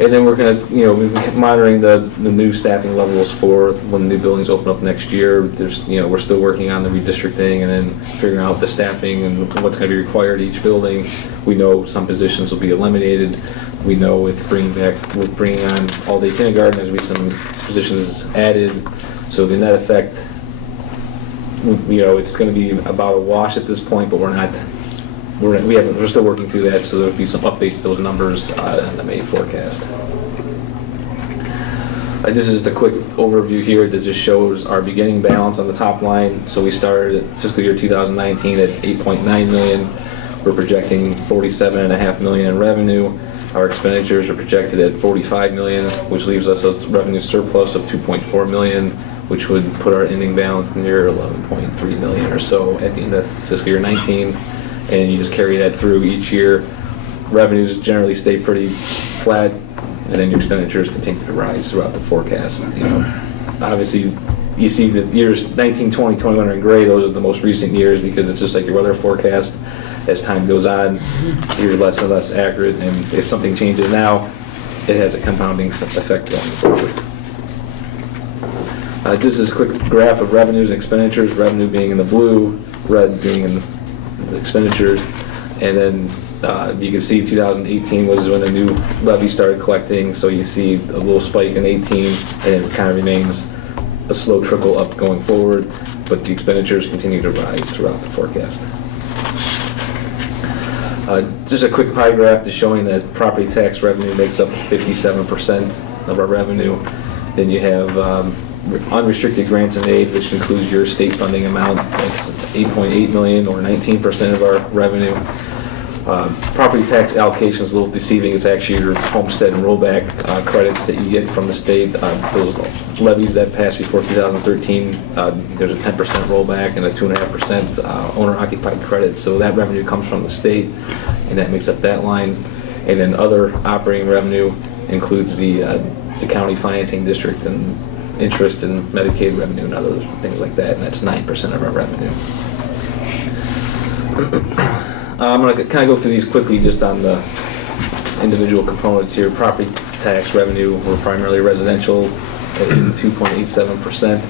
And then we're gonna, we're monitoring the new staffing levels for when the new buildings open up next year. There's, we're still working on the redistricting and then figuring out the staffing and what's gonna be required at each building. We know some positions will be eliminated. We know we're bringing on all-day kindergarten, there's gonna be some positions added. So in that effect, it's gonna be about a wash at this point, but we're still working through that, so there'll be some updates to those numbers in the May forecast. This is a quick overview here that just shows our beginning balance on the top line. So we started at fiscal year 2019 at 8.9 million. We're projecting 47.5 million in revenue. Our expenditures are projected at 45 million, which leaves us a revenue surplus of 2.4 million, which would put our ending balance near 11.3 million or so at the end of fiscal year 19. And you just carry that through each year. Revenues generally stay pretty flat, and then your expenditures continue to rise throughout the forecast. Obviously, you see the years 19, 20, 21 are in gray. Those are the most recent years because it's just like your weather forecast. As time goes on, you're less and less accurate, and if something changes now, it has a compounding effect going forward. This is a quick graph of revenues and expenditures, revenue being in the blue, red being in the expenditures, and then you can see 2018 was when the new levy started collecting, so you see a little spike in 18, and it kind of remains a slow trickle up going forward, but the expenditures continue to rise throughout the forecast. Just a quick pie graph just showing that property tax revenue makes up 57% of our revenue. Then you have unrestricted grants and aid, which includes your state funding amount. That's 8.8 million or 19% of our revenue. Property tax allocation is a little deceiving. It's actually your homestead and rollback credits that you get from the state. Those levies that passed before 2013, there's a 10% rollback and a 2.5% owner-occupied credit. So that revenue comes from the state, and that makes up that line. And then other operating revenue includes the county financing district and interest and Medicaid revenue and other things like that, and that's 9% of our revenue. I'm going to kind of go through these quickly just on the individual components here. Property tax revenue, we're primarily residential at 82.87%.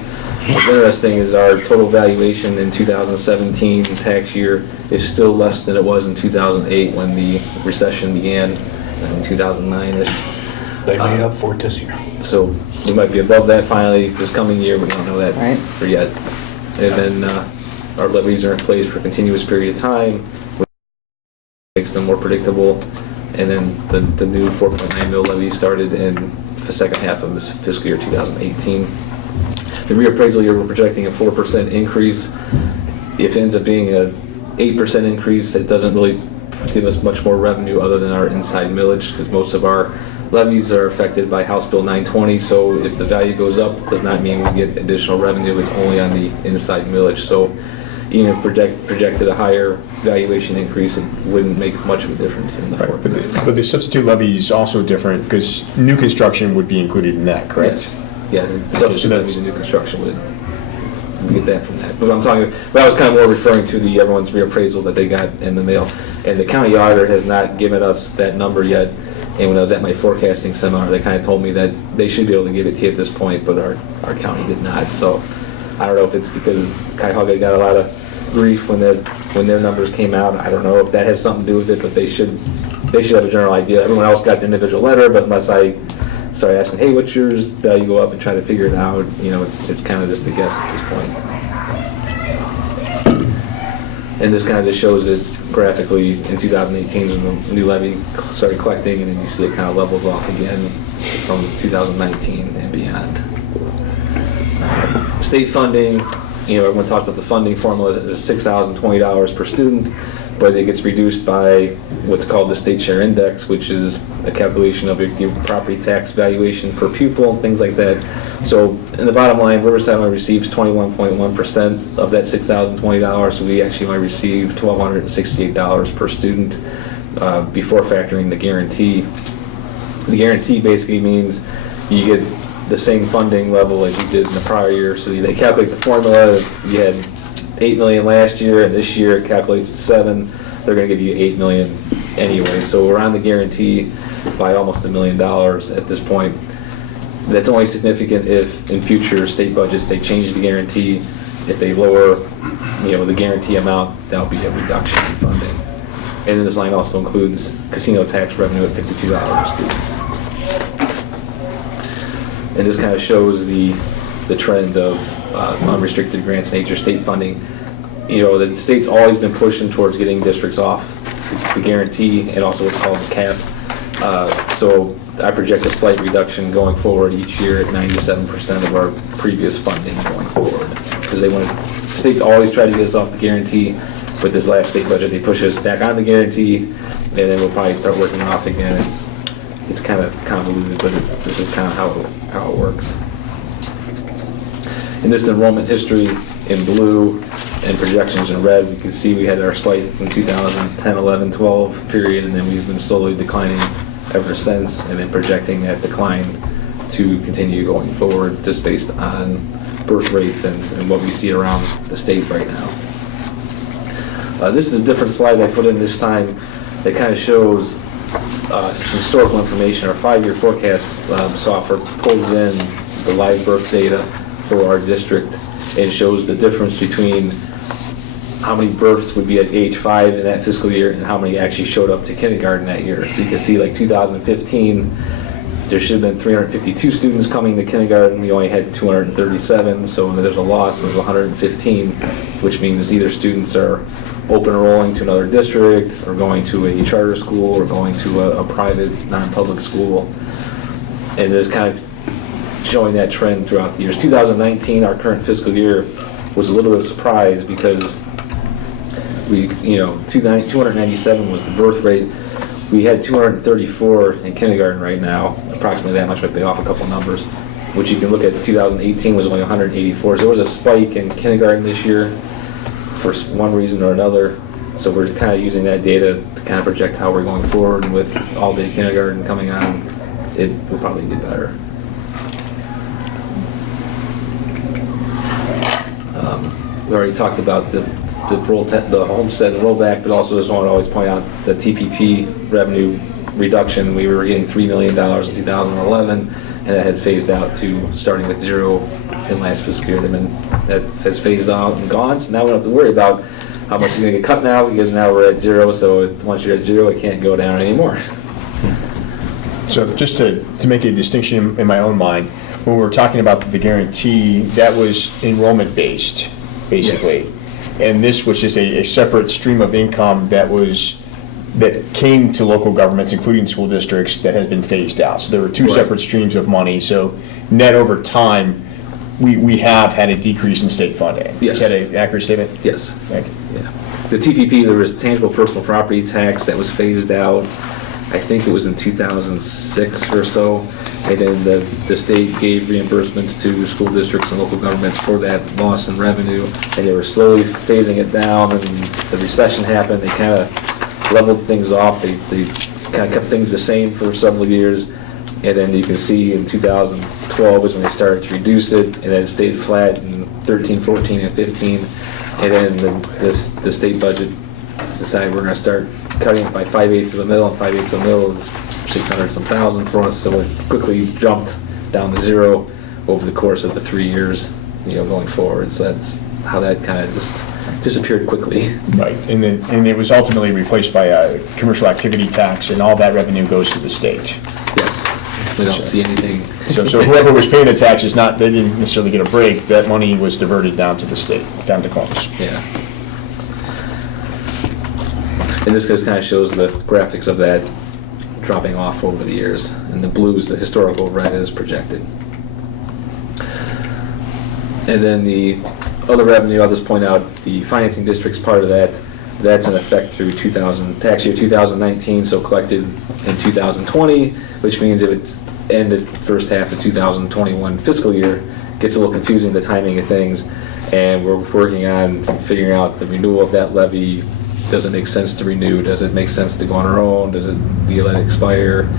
What's interesting is our total valuation in 2017 tax year is still less than it was in 2008 when the recession began in 2009-ish. They made up for it this year. So we might be above that finally this coming year, but we don't know that Right. for yet. And then our levies are in place for a continuous period of time, which makes them more predictable. And then the new 4.9 mil levy started in the second half of this fiscal year 2018. The reappraisal year, we're projecting a 4% increase. If it ends up being a 8% increase, it doesn't really give us much more revenue other than our inside millage, because most of our levies are affected by House Bill 920, so if the value goes up, it does not mean we get additional revenue. It's only on the inside millage. So even if projected a higher valuation increase, it wouldn't make much of a difference in the Right, forecast. but the substitute levy is also different because new construction would be included in that, correct? Yes. Yeah, the so substitute that's- levy to new construction would get that from that. But I was kind of more referring to the everyone's reappraisal that they got in the mail. And the county auditor has not given us that number yet. And when I was at my forecasting seminar, they kind of told me that they should be able to give it to you at this point, but our county did not. So I don't know if it's because Cuyahoga got a lot of grief when their numbers came out. I don't know if that has something to do with it, but they should have a general idea. Everyone else got their individual letter, but unless I start asking, hey, what's yours? Value go up and try to figure it out. It's kind of just a guess at this point. And this kind of just shows it graphically in 2018 when the new levy started collecting, and then you see it kind of levels off again from 2019 and beyond. State funding, everyone talked about the funding formula is $6,020 per student, but it gets reduced by what's called the state share index, which is a calculation of your property tax valuation per pupil and things like that. So in the bottom line, Riverside only receives 21.1% of that $6,020, so we actually only receive $1,268 per student before factoring the guarantee. The guarantee basically means you get the same funding level as you did in the prior year. So they calculate the formula. You had $8 million last year, and this year it calculates to $7 million. They're going to give you $8 million anyway. So we're on the guarantee by almost $1 million at this point. That's only significant if in future state budgets they change the guarantee. If they lower, the guarantee amount, that'll be a reduction in funding. And then this line also includes casino tax revenue at $52 a student. And this kind of shows the trend of unrestricted grants and nature state funding. The state's always been pushing towards getting districts off the guarantee and also what's called the cap. So I project a slight reduction going forward each year at 97% of our previous funding going forward. Because the state's always tried to get us off the guarantee. With this last state budget, they push us back on the guarantee, and then we'll probably start working off again. It's kind of convoluted, but this is kind of how it works. In this enrollment history in blue and projections in red, you can see we had our spike in 2010, 11, 12 period, and then we've been slowly declining ever since, and then projecting that decline to continue going forward just based on birth rates and what we see around the state right now. This is a different slide I put in this time that kind of shows some historical information. Our 5-year forecast software pulls in the live birth data for our district and shows the difference between how many births would be at age 5 in that fiscal year and how many actually showed up to kindergarten that year. So you can see like 2015, there should have been 352 students coming to kindergarten. We only had 237, so there's a loss of 115, which means either students are open enrolling to another district, or going to a charter school, or going to a private, non-public school. And just kind of showing that trend throughout the years. 2019, our current fiscal year, was a little bit of a surprise because we, 297 was the birth rate. We had 234 in kindergarten right now, approximately that much, might be off a couple numbers, which you can look at. 2018 was only 184. So there was a spike in kindergarten this year for one reason or another. So we're kind of using that data to kind of project how we're going forward. And with all-day kindergarten coming on, it will probably get better. We already talked about the homestead rollback, but also just want to always point out the TPP revenue reduction. We were getting $3 million in 2011, and that had phased out to starting with 0 in last fiscal year. That has phased out and gone, so now we don't have to worry about how much is going to get cut now, because now we're at 0, so once you're at 0, it can't go down anymore. So just to make a distinction in my own mind, when we were talking about the guarantee, that was enrollment-based, basically. Yes. And this was just a separate stream of income that came to local governments, including school districts, that has been phased out. So there were two separate streams of money. So net over time, we have had a decrease in state funding. Yes. Is that an accurate statement? Yes. Thank you. Yeah. The TPP, there was tangible personal property tax that was phased out. I think it was in 2006 or so. And then the state gave reimbursements to school districts and local governments for that loss in revenue. And they were slowly phasing it down, and the recession happened. They kind of leveled things off. They kind of kept things the same for several years. And then you can see in 2012 is when they started to reduce it, and then it stayed flat in 13, 14, and 15. And then the state budget decided we're going to start cutting it by 5/8 of a mil, and 5/8 of a mil is 600-some thousand for us, so it quickly jumped down to 0 over the course of the 3 years, going forward. So that's how that kind of just disappeared quickly. Right, and it was ultimately replaced by a commercial activity tax, and all that revenue goes to the state. Yes, we don't see anything. So whoever was paying the taxes, they didn't necessarily get a break. That money was diverted down to the state, down to Columbus. Yeah. And this just kind of shows the graphics of that dropping off over the years. And the blue is the historical, red is projected. And then the other revenue, I'll just point out, the financing district's part of that. That's in effect through tax year 2019, so collected in 2020, which means if it's ended first half of 2021 fiscal year, gets a little confusing, the timing of things. And we're working on figuring out the renewal of that levy. Does it make sense to renew? Does it make sense to go on our own? Does it let it expire?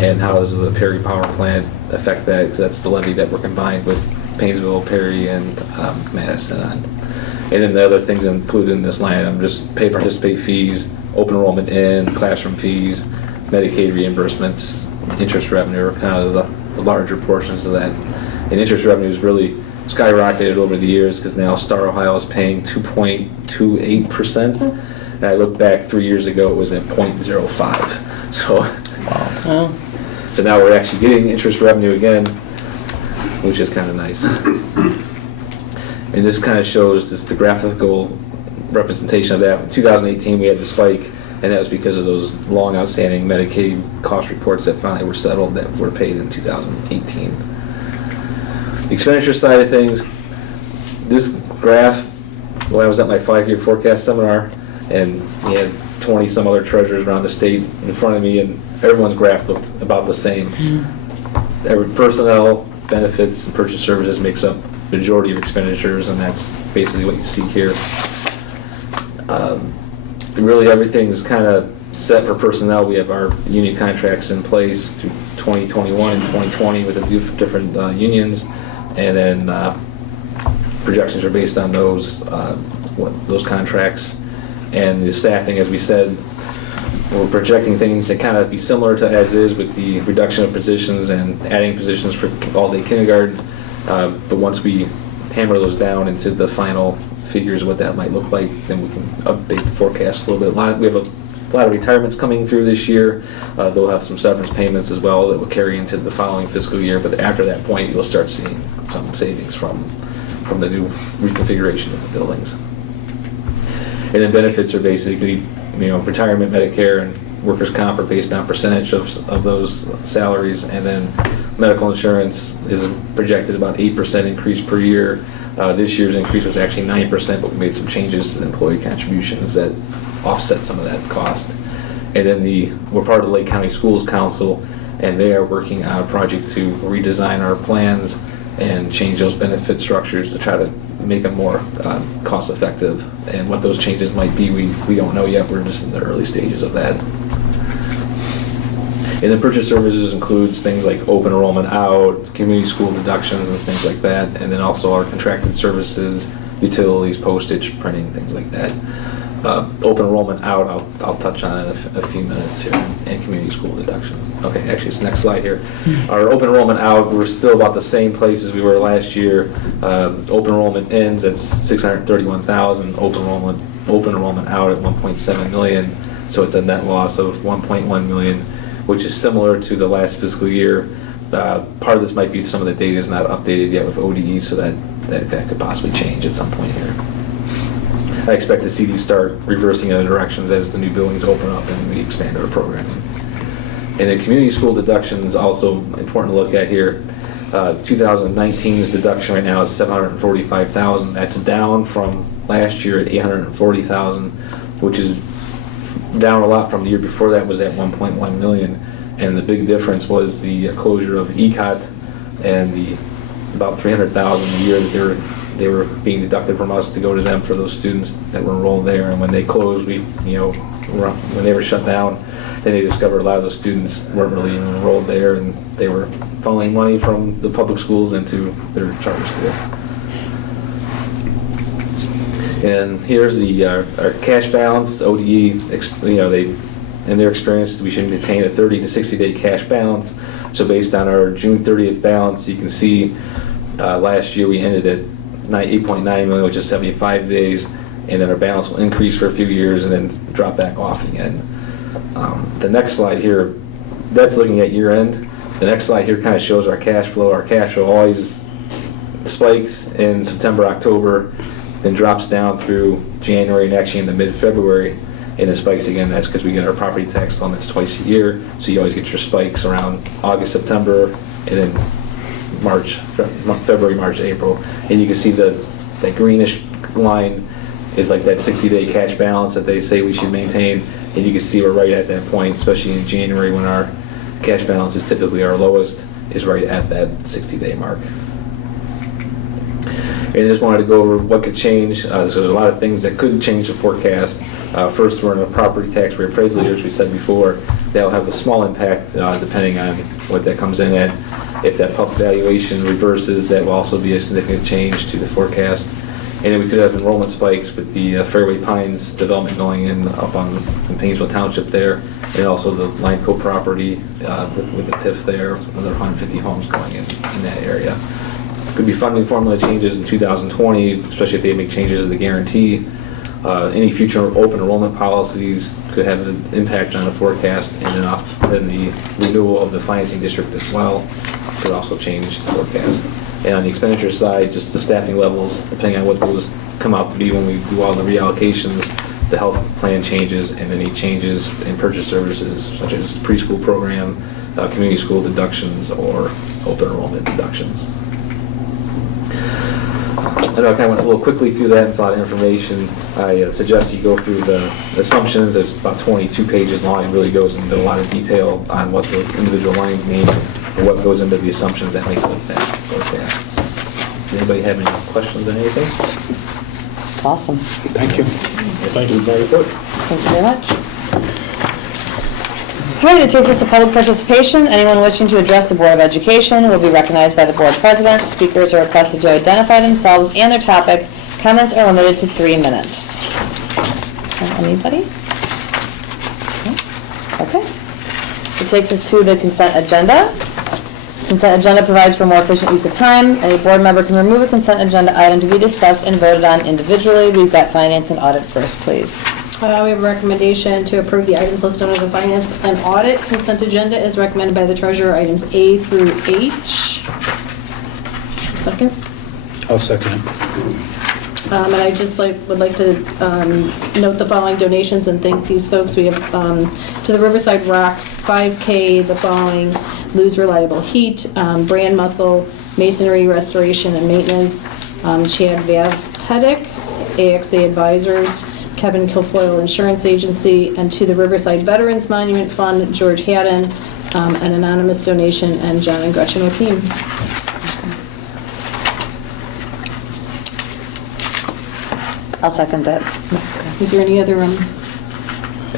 And how does the Perry Power Plant affect that? Because that's the levy that we're combined with Painesville, Perry, and Madison on. And then the other things included in this line item, just pay participate fees, open enrollment in, classroom fees, Medicaid reimbursements, interest revenue are kind of the larger portions of that. And interest revenue has really skyrocketed over the years because now Star Ohio is paying 2.28%. And I looked back 3 years ago, it was at 0.05. So, wow. So now we're actually getting interest revenue again, which is kind of nice. And this kind of shows just the graphical representation of that. In 2018, we had the spike, and that was because of those long outstanding Medicaid cost reports that finally were settled that were paid in 2018. The expenditure side of things, this graph, when I was at my 5-year forecast seminar, and we had 20 some other treasurers around the state in front of me, and everyone's graph looked about the same. Every personnel, benefits, and purchase services makes up the majority of expenditures, and that's basically what you see here. Really everything's kind of set for personnel. We have our union contracts in place through 2021 and 2020 with the different unions, and then projections are based on those contracts. And the staffing, as we said, we're projecting things that kind of be similar to as is with the reduction of positions and adding positions for all-day kindergarten. But once we hammer those down into the final figures of what that might look like, then we can update the forecast a little bit. We have a lot of retirements coming through this year. They'll have some severance payments as well that will carry into the following fiscal year. But after that point, you'll start seeing some savings from the new reconfiguration of the buildings. And then benefits are basically, retirement, Medicare, and workers' comp are based on percentage of those salaries. And then medical insurance is projected about 8% increase per year. This year's increase was actually 9%, but we made some changes to the employee contributions that offset some of that cost. And then we're part of the Lake County Schools Council, and they are working on a project to redesign our plans and change those benefit structures to try to make them more cost-effective. And what those changes might be, we don't know yet. We're just in the early stages of that. And then purchase services includes things like open enrollment out, community school deductions and things like that. And then also our contracted services, utilities, postage, printing, things like that. Open enrollment out, I'll touch on it in a few minutes here, and community school deductions. Okay, actually, it's the next slide here. Our open enrollment out, we're still about the same place as we were last year. Open enrollment ends at 631,000. Open enrollment out at 1.7 million. So it's a net loss of 1.1 million, which is similar to the last fiscal year. Part of this might be some of the data is not updated yet with ODE, so that could possibly change at some point here. I expect to see these start reversing in other directions as the new buildings open up and we expand our programming. And then community school deductions, also important to look at here. 2019's deduction right now is 745,000. That's down from last year at 840,000, which is down a lot from the year before that was at 1.1 million. And the big difference was the closure of ECOT and the about 300,000 a year that they were being deducted from us to go to them for those students that were enrolled there. And when they closed, when they were shut down, then they discovered a lot of those students weren't really even enrolled there, and they were funneling money from the public schools into their charter school. And here's our cash balance. ODE, in their experience, we should maintain a 30 to 60-day cash balance. So based on our June 30th balance, you can see last year we ended at 8.9 million, which is 75 days, and then our balance will increase for a few years and then drop back off again. The next slide here, that's looking at year end. The next slide here kind of shows our cash flow. Our cash flow always spikes in September, October, then drops down through January and actually into mid-February, and then spikes again. That's because we get our property tax limits twice a year, so you always get your spikes around August, September, and then February, March, April. And you can see that greenish line is like that 60-day cash balance that they say we should maintain. And you can see we're right at that point, especially in January when our cash balance is typically our lowest, is right at that 60-day mark. And I just wanted to go over what could change. So there's a lot of things that could change the forecast. First, we're in a property tax reappraisal year, as we said before. That'll have a small impact depending on what that comes in at. If that public valuation reverses, that will also be a significant change to the forecast. And then we could have enrollment spikes with the Fairway Pines development going in up in Painesville Township there, and also the Lineco property with the TIF there, another 150 homes going in that area. Could be funding formula changes in 2020, especially if they make changes to the guarantee. Any future open enrollment policies could have an impact on the forecast, and then the renewal of the financing district as well could also change the forecast. And on the expenditure side, just the staffing levels, depending on what those come out to be when we do all the reallocations, the health plan changes, and any changes in purchase services such as preschool program, community school deductions, or open enrollment deductions. I know I kind of went a little quickly through that. It's a lot of information. I suggest you go through the assumptions. It's about 22 pages long. It really goes into a lot of detail on what those individual lines mean and what goes into the assumptions that make up that forecast. Does anybody have any questions on anything? Awesome. Thank you. Thank you. Very good. Thank you very much. All right, it takes us to public participation. Anyone wishing to address the Board of Education will be recognized by the Board President. Speakers are requested to identify themselves and their topic. Comments are limited to 3 minutes. Anybody? No? Okay. It takes us to the consent agenda. Consent agenda provides for more efficient use of time. Any board member can remove a consent agenda item to be discussed and voted on individually. We've got finance and audit first, please. We have a recommendation to approve the items listed under the finance and audit consent agenda as recommended by the treasurer, items A through H. Second. I'll second it. And I just would like to note the following donations and thank these folks. We have to the Riverside Rocks 5K, the following: Lose Reliable Heat, Brand Muscle, Masonry Restoration and Maintenance, Chad Vavpedic, AXA Advisors, Kevin Kilfoyle Insurance Agency, and to the Riverside Veterans Monument Fund, George Haddon, an anonymous donation, and John and Gretchen O'Keefe. I'll second that. Is there any other, Sorry.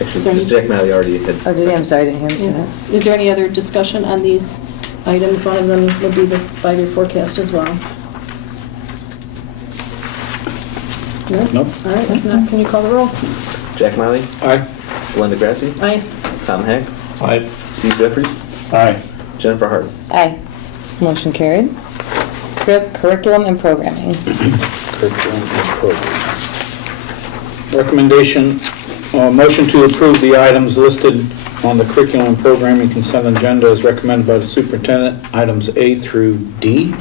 Actually, Jack Malley already had. Oh, did he? I'm sorry, I didn't hear him say that. is there any other discussion on these items? One of them would be the 5-year forecast as well. No? Nope. All right, if not, can you call the roll? Jack Malley, Aye. Glenda Grassi, Aye. Tom Heck, Aye. Steve Jeffries, Aye. Jennifer Hart. Aye. Motion carried. Curriculum and programming. Curriculum and program. Recommendation, motion to approve the items listed on the curriculum and programming consent agenda as recommended by the superintendent, items A through D. I'm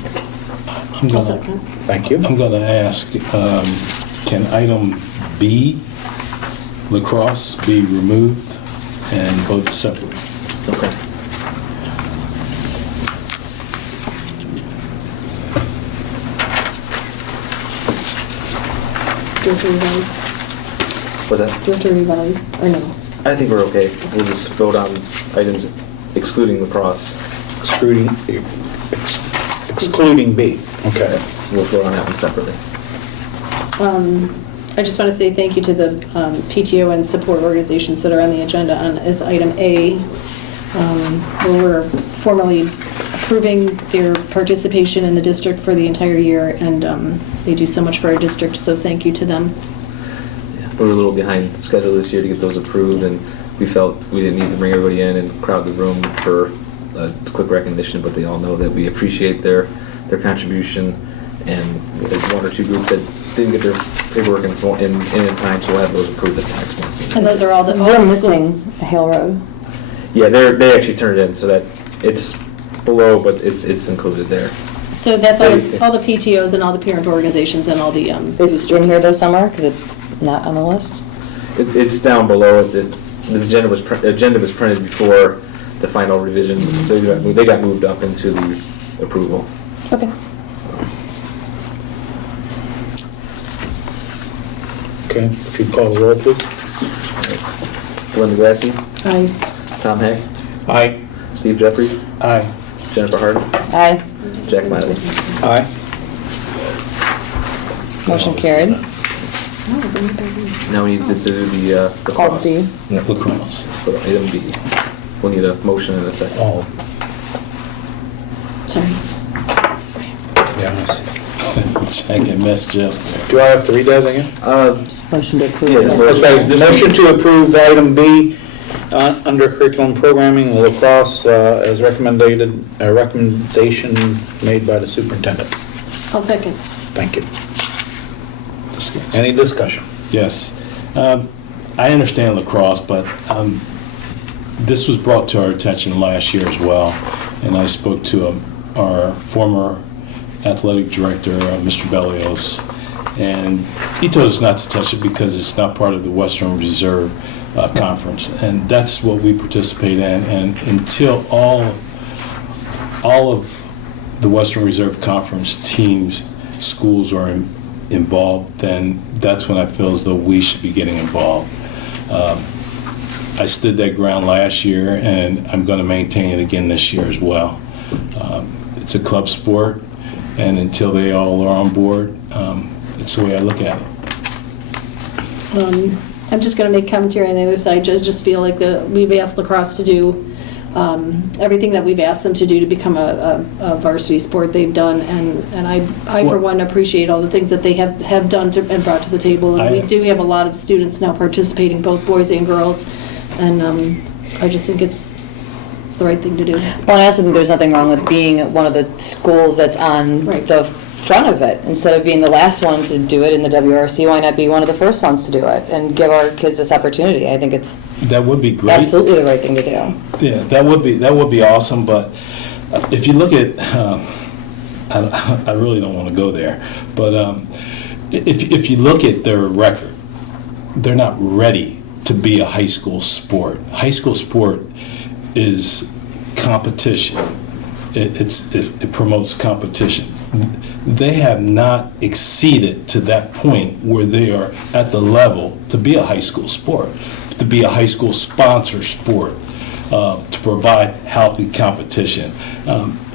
I'll gonna, second. Thank you. I'm gonna ask, can item B, lacrosse, be removed and voted separately? Okay. Do you have to revise? What's that? Do you have to revise, or no? I think we're okay. We'll just vote on items excluding lacrosse. Excluding B. Okay. We'll vote on that one separately. I just want to say thank you to the PTO and support organizations that are on the agenda on as item A, where we're formally approving their participation in the district for the entire year, and they do so much for our district, so thank you to them. We were a little behind schedule this year to get those approved, and we felt we didn't need to bring everybody in and crowd the room for a quick recognition, but they all know that we appreciate their contribution, and there's one or two groups that didn't get their paperwork in time, so we'll have those approved at the next one. And those are all the... We're missing Hale Road. Yeah, they actually turned it in, so that it's below, but it's included there. So that's all the PTOs and all the parent organizations and all the... It's in here though somewhere, because it's not on the list? It's down below. The agenda was printed before the final revision. They got moved up into the approval. Okay. Okay, if you'd call the roll, please. Glenda Grassi, Aye. Tom Heck, Aye. Steve Jeffries, Aye. Jennifer Hart, Aye. Jack Miley. Aye. Motion carried. Now we need to do the Call lacrosse. B. Lacrosse. For item B. We'll need a motion in a second. Oh, Sorry. yeah, I see. Second, Ms. Jill. Do I have to read that again? Motion to approve. Yeah, Okay, motion to approve item B under curriculum programming lacrosse as recommendation made by the superintendent. I'll second. Thank you. Any discussion? Yes. I understand lacrosse, but this was brought to our attention last year as well, and I spoke to our former athletic director, Mr. Bellios, and he told us not to touch it because it's not part of the Western Reserve Conference, and that's what we participate in, and until all of the Western Reserve Conference teams, schools are involved, then that's when I feel as though we should be getting involved. I stood that ground last year, and I'm going to maintain it again this year as well. It's a club sport, and until they all are on board, it's the way I look at it. I'm just going to make commentary on the other side. Just feel like we've asked lacrosse to do everything that we've asked them to do to become a varsity sport. They've done, and I for one appreciate all the things that they have done and brought to the table. And we do have a lot of students now participating, both boys and girls, and I just think it's the right thing to do. Well, I also think there's nothing wrong with being one of the schools that's on Right. the front of it. Instead of being the last one to do it in the WRC, why not be one of the first ones to do it and give our kids this opportunity? I think it's That would be great. absolutely the right thing to do. Yeah, that would be awesome, but if you look at, I really don't want to go there, but if you look at their record, they're not ready to be a high school sport. High school sport is competition. It promotes competition. They have not exceeded to that point where they are at the level to be a high school sport, to be a high school sponsor sport, to provide healthy competition.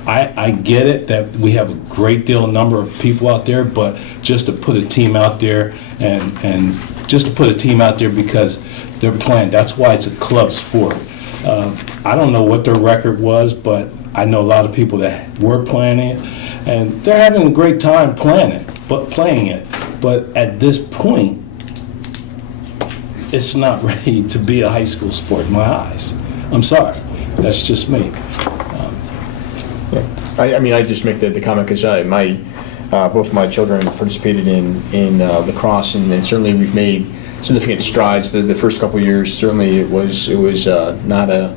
I get it that we have a great number of people out there, but just to put a team out there and just to put a team out there because they're playing, that's why it's a club sport. I don't know what their record was, but I know a lot of people that were playing it, and they're having a great time playing it. But at this point, it's not ready to be a high school sport in my eyes. I'm sorry, that's just me. I mean, I just make the comment because both my children participated in lacrosse, and certainly we've made significant strides. The first couple of years, certainly it was not a,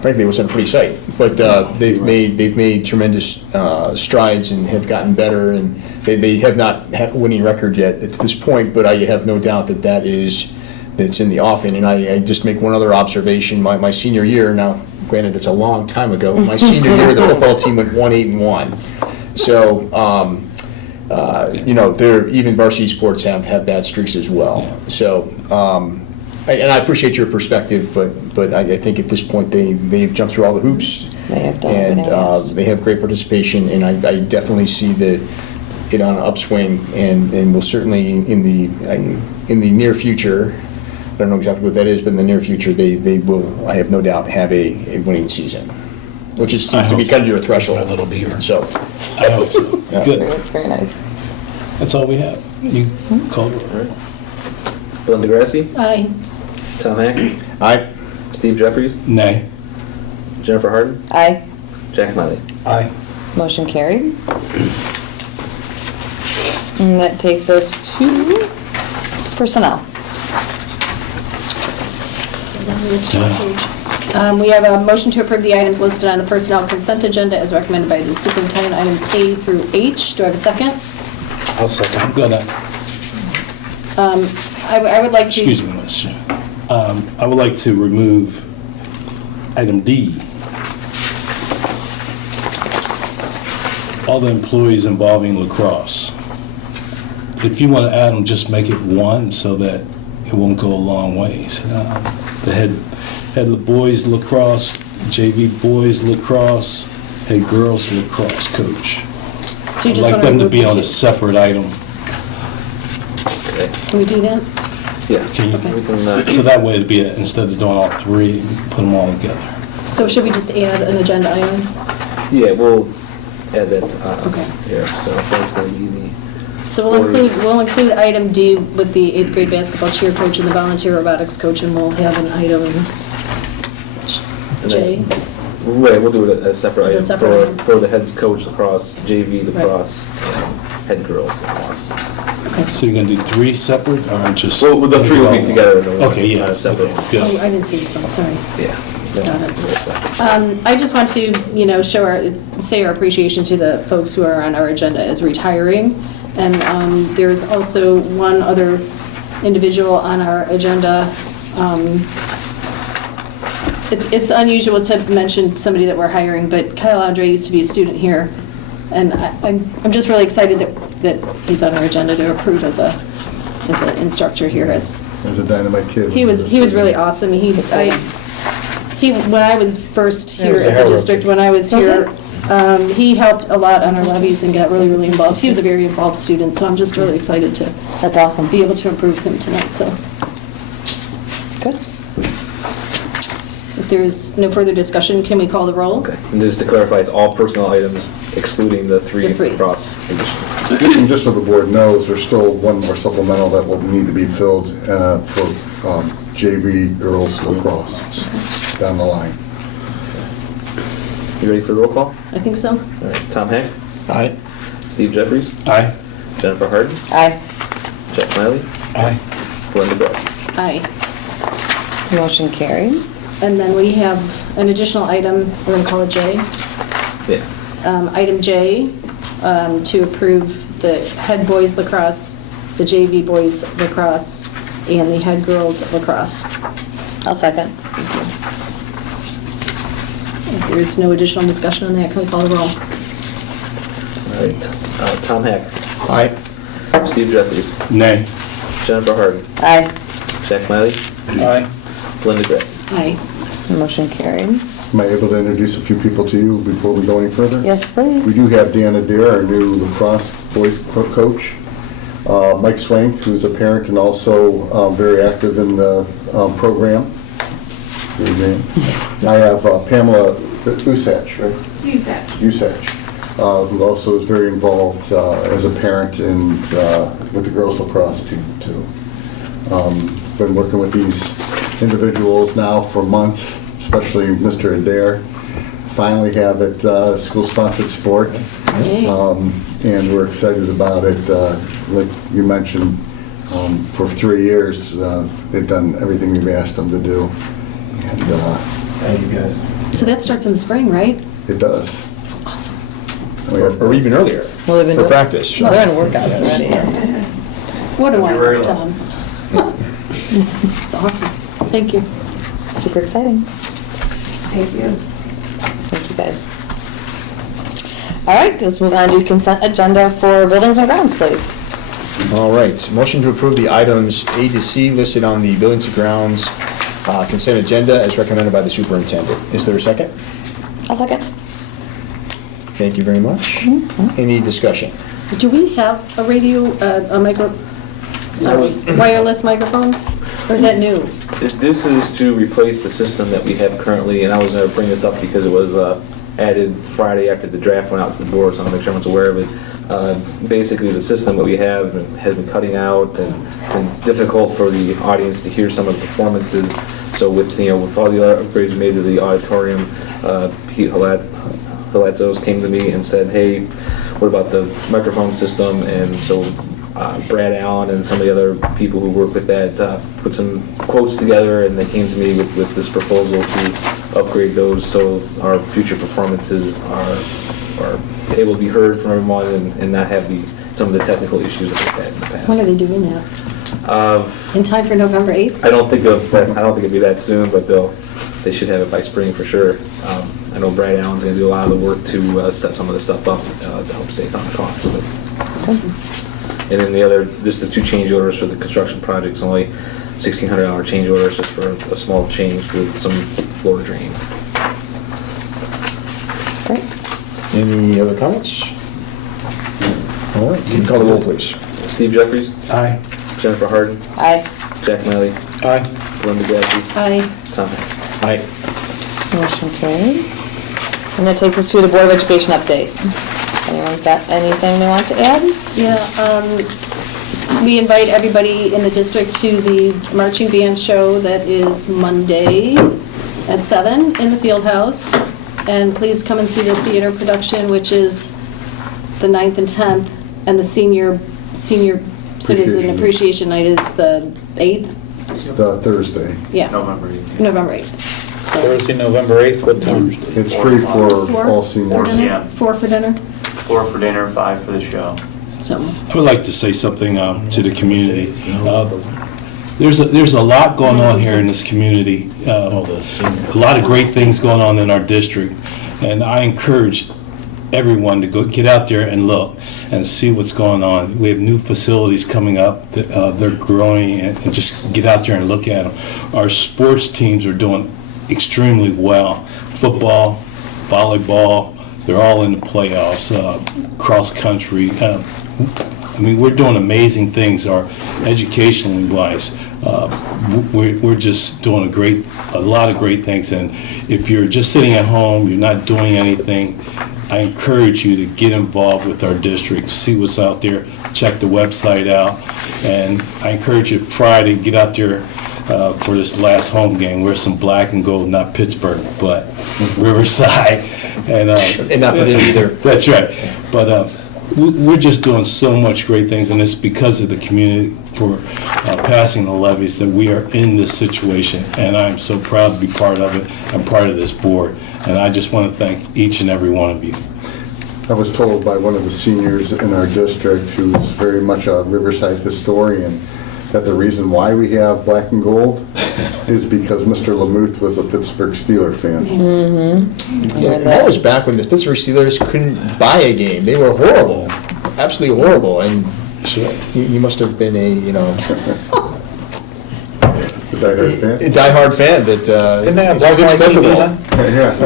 frankly, it wasn't a pretty sight. But they've made tremendous strides and have gotten better, and they have not had a winning record yet at this point. But I have no doubt that's in the offing. And I just make one other observation. My senior year, now granted it's a long time ago, my senior year the football team went 1-8-1. So even varsity sports have bad streaks as well. So and I appreciate your perspective, but I think at this point they've jumped through all the hoops. They have done And everything, yes. they have great participation, and I definitely see it on an upswing, and will certainly in the near future. I don't know exactly what that is, but in the near future, they will, I have no doubt, have a winning season, which is seems to be hope kind of your threshold. A little beer. So, I hope so. Yeah. Good. Very nice. That's all we have. You call it. All right. Bill DeGrassi, Aye. Tom Hack, I Steve Jeffries, Nay. Jennifer Harden, Aye. Jack Miley. Aye. Motion carried. And that takes us to personnel. We have a motion to approve the items listed on the personnel consent agenda as recommended by the superintendent, items A through H. Do I have a second? I'll second. I'm gonna, I would like to... excuse me, Mr. I would like to remove item D. All the employees involving lacrosse. If you want to add them, just make it one so that it won't go a long ways. The head boys lacrosse, JV boys lacrosse, head girls lacrosse coach. Do you I'd just like want to them to remove be the on a two? separate item. Can we do that? Yeah. Can you- We can, So that way it'd be, instead of doing all three, put them all together. So should we just add an agenda item? yeah, we'll add that Okay. here. So that's going to be the. So we'll include item D with the 8th grade basketball cheer coach and the volunteer robotics coach, and we'll have an item J. Right, we'll do it as a separate As a item separate item. for the head coach lacrosse, JV lacrosse, and head girls lacrosse. So you're gonna do three separate, or just? Well, the three will be together in one. Okay, yeah, Separate. okay, Oh, good. I didn't see this one, sorry. Yeah. Got it. I just want to, say our appreciation to the folks who are on our agenda as retiring. And there's also one other individual on our agenda. It's unusual to mention somebody that we're hiring, but Kyle Andre used to be a student here. And I'm just really excited that he's on our agenda to approve as an instructor here. It's As a dynamite kid. He was really awesome. When I was first here was a at the hell of a district, kid. when I was Was here, he helped a lot on our levies and got really, really involved. He was a very involved student, so I'm just really excited to That's awesome. be able to improve him tonight, so. Good. If there's no further discussion, can we call the roll? Okay, and just to clarify, it's all personnel items excluding the three The three. cross positions. And just so the board knows, there's still one more supplemental that will need to be filled for JV girls lacrosse down the line. You ready for the roll call? I think so. All right, Tom Hack, I Steve Jeffries, Aye. Jennifer Harden, Aye. Jack Miley, Aye. Glenn DeGrassi. Aye. Motion carried. And then we have an additional item, we're going to call it J. Yeah. Item J, to approve the head boys lacrosse, the JV boys lacrosse, and the head girls lacrosse. I'll second. If there's no additional discussion on that, can we call the roll? All right. Tom Heck, Aye. Steve Jeffries, Nay. Jennifer Harden, Aye. Jack Miley, Aye. Linda Grassi. Aye. Motion carried. Am I able to introduce a few people to you before we go any further? Yes, We please. do have Dan Adair, our new lacrosse boys coach. Mike Swank, who's a parent and also very active in the program. Your name. And I have Pamela Usach, right? Usach, who also is very involved as a parent and with the girls lacrosse team too. Been working with these individuals now for months, especially Mr. Adair. Finally have it school-sponsored sport. And we're excited about it. Like you mentioned, for 3 years, they've done everything we've asked them to do. And Thank you, guys. So that starts in the spring, right? it does. Awesome. We have- Or even earlier, Well, they've been for doing- practice. Well, they're in workouts already. What do I You're very tell them? It's awesome. Thank you. Super exciting. Thank you. Thank you, guys. All right, let's move on to consent agenda for buildings and grounds, please. All right, motion to approve the items A to C listed on the Buildings and Grounds consent agenda as recommended by the superintendent. Is there a second? I'll second. Thank you very much. Any discussion? Do we have a radio, wireless microphone? Or is that new? This is to replace the system that we have currently, and I was going to bring this up because it was added Friday after the draft went out to the board, so I want to make sure everyone's aware of it. Basically, the system that we have has been cutting out and been difficult for the audience to hear some of the performances. So with all the upgrades we made to the auditorium, Pete Halatzos came to me and said, "Hey, what about the microphone system?" And so Brad Allen and some of the other people who work with that put some quotes together, and they came to me with this proposal to upgrade those so our future performances are able to be heard from everyone and not have some of the technical issues that they've had in the past. When are they doing that? In time for November 8th? I don't think it'll be that soon, but they should have it by spring for sure. I know Brad Allen's going to do a lot of the work to set some of the stuff up to help save on the cost of it. And then just the 2 change orders for the construction projects, only $1,600 change orders just for a small change with some floor drains. Great. Any other comments? All right, can you call the roll, please? Steve Jeffries, Aye. Jennifer Harden, Aye. Jack Miley, Aye. Linda Grassi, Aye. Tom Heck. Aye. Motion carried. And that takes us to the Board of Education update. Anyone's got anything they want to add? Yeah, we invite everybody in the district to the marching band show that is Monday at 7 in the field house. And please come and see the theater production, which is the 9th and 10th, and the senior citizen appreciation night is the 8th. The Thursday. Yeah. November 8th. November 8th. So, Thursday, November 8th, what time? It's free for Four? all for seniors. dinner? Yeah. 4 for dinner? 4 for dinner, 5 for the show. So, I would like to say something to the community. There's a lot going on here in this community. A lot of great things going on in our district, and I encourage everyone to go get out there and look and see what's going on. We have new facilities coming up. They're growing, and just get out there and look at them. Our sports teams are doing extremely well. Football, volleyball, they're all in the playoffs. Cross country. We're doing amazing things. Our educationally wise, we're just doing a lot of great things. And if you're just sitting at home, you're not doing anything, I encourage you to get involved with our district, see what's out there, check the website out, and I encourage you Friday, get out there for this last home game. Wear some black and gold, not Pittsburgh, but Riverside. And not Purdue either. That's right. But we're just doing so much great things, and it's because of the community for passing the levies that we are in this situation, and I'm so proud to be part of it. I'm part of this board, and I just want to thank each and every one of you. I was told by one of the seniors in our district, who's very much a Riverside historian, that the reason why we have black and gold is because Mr. Lamuth was a Pittsburgh Steeler fan. Yeah, and that was back when the Pittsburgh Steelers couldn't buy a game. They were horrible, absolutely horrible, and you must have been a, you know, The diehard fan? a diehard fan that, Didn't they have it's black and white TV unexpectable. then? Yeah,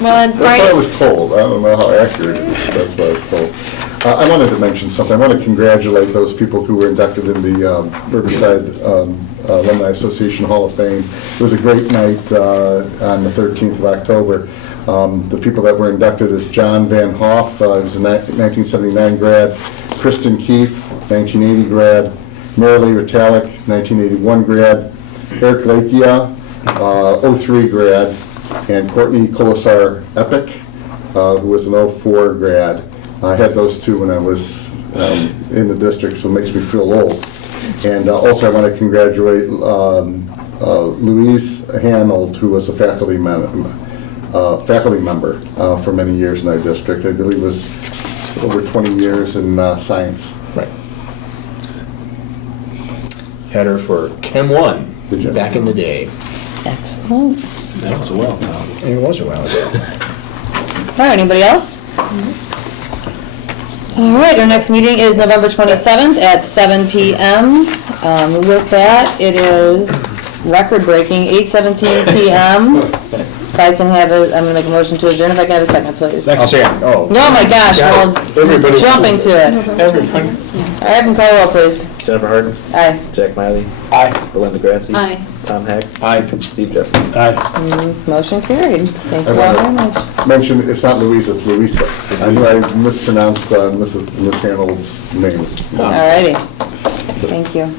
Well, and that's what I Brian, was told. I don't know how accurate it is, but that's what I was told. I wanted to mention something. I want to congratulate those people who were inducted in the Riverside Alumni Association Hall of Fame. It was a great night on the 13th of October. The people that were inducted is John Van Hoff, he was a 1979 grad, Kristen Keefe, 1980 grad, Marilee Ritalik, 1981 grad, Eric Lakia, 03 grad, and Courtney Colasar Epic, who was an 04 grad. I had those two when I was in the district, so it makes me feel old. And also I want to congratulate Louise Hanold, who was a faculty member for many years in our district. I believe it was over 20 years in science. Right. Had her for Chem 1 Did you? back in the day. Excellent. That was a while now. And it was a while ago. All right, anybody else? All right, our next meeting is November 27th at 7 PM. With that, it is record-breaking, 8:17 PM. If I can have I'm gonna make a motion to adjourn, if I can have a second, please. I'll say, oh. Oh my gosh, well, Everybody- jumping to it. Everybody. All right, can call roll, please. Jennifer Harden, Aye. Jack Miley, Aye. Belinda Grassi. Aye. Tom Heck. Aye. Steve Jeffers. Aye. Motion carried. Thank you all very much. Mention, it's not Louise, it's Louisa. I knew I mispronounced Miss Hanold's names. All righty. Thank you.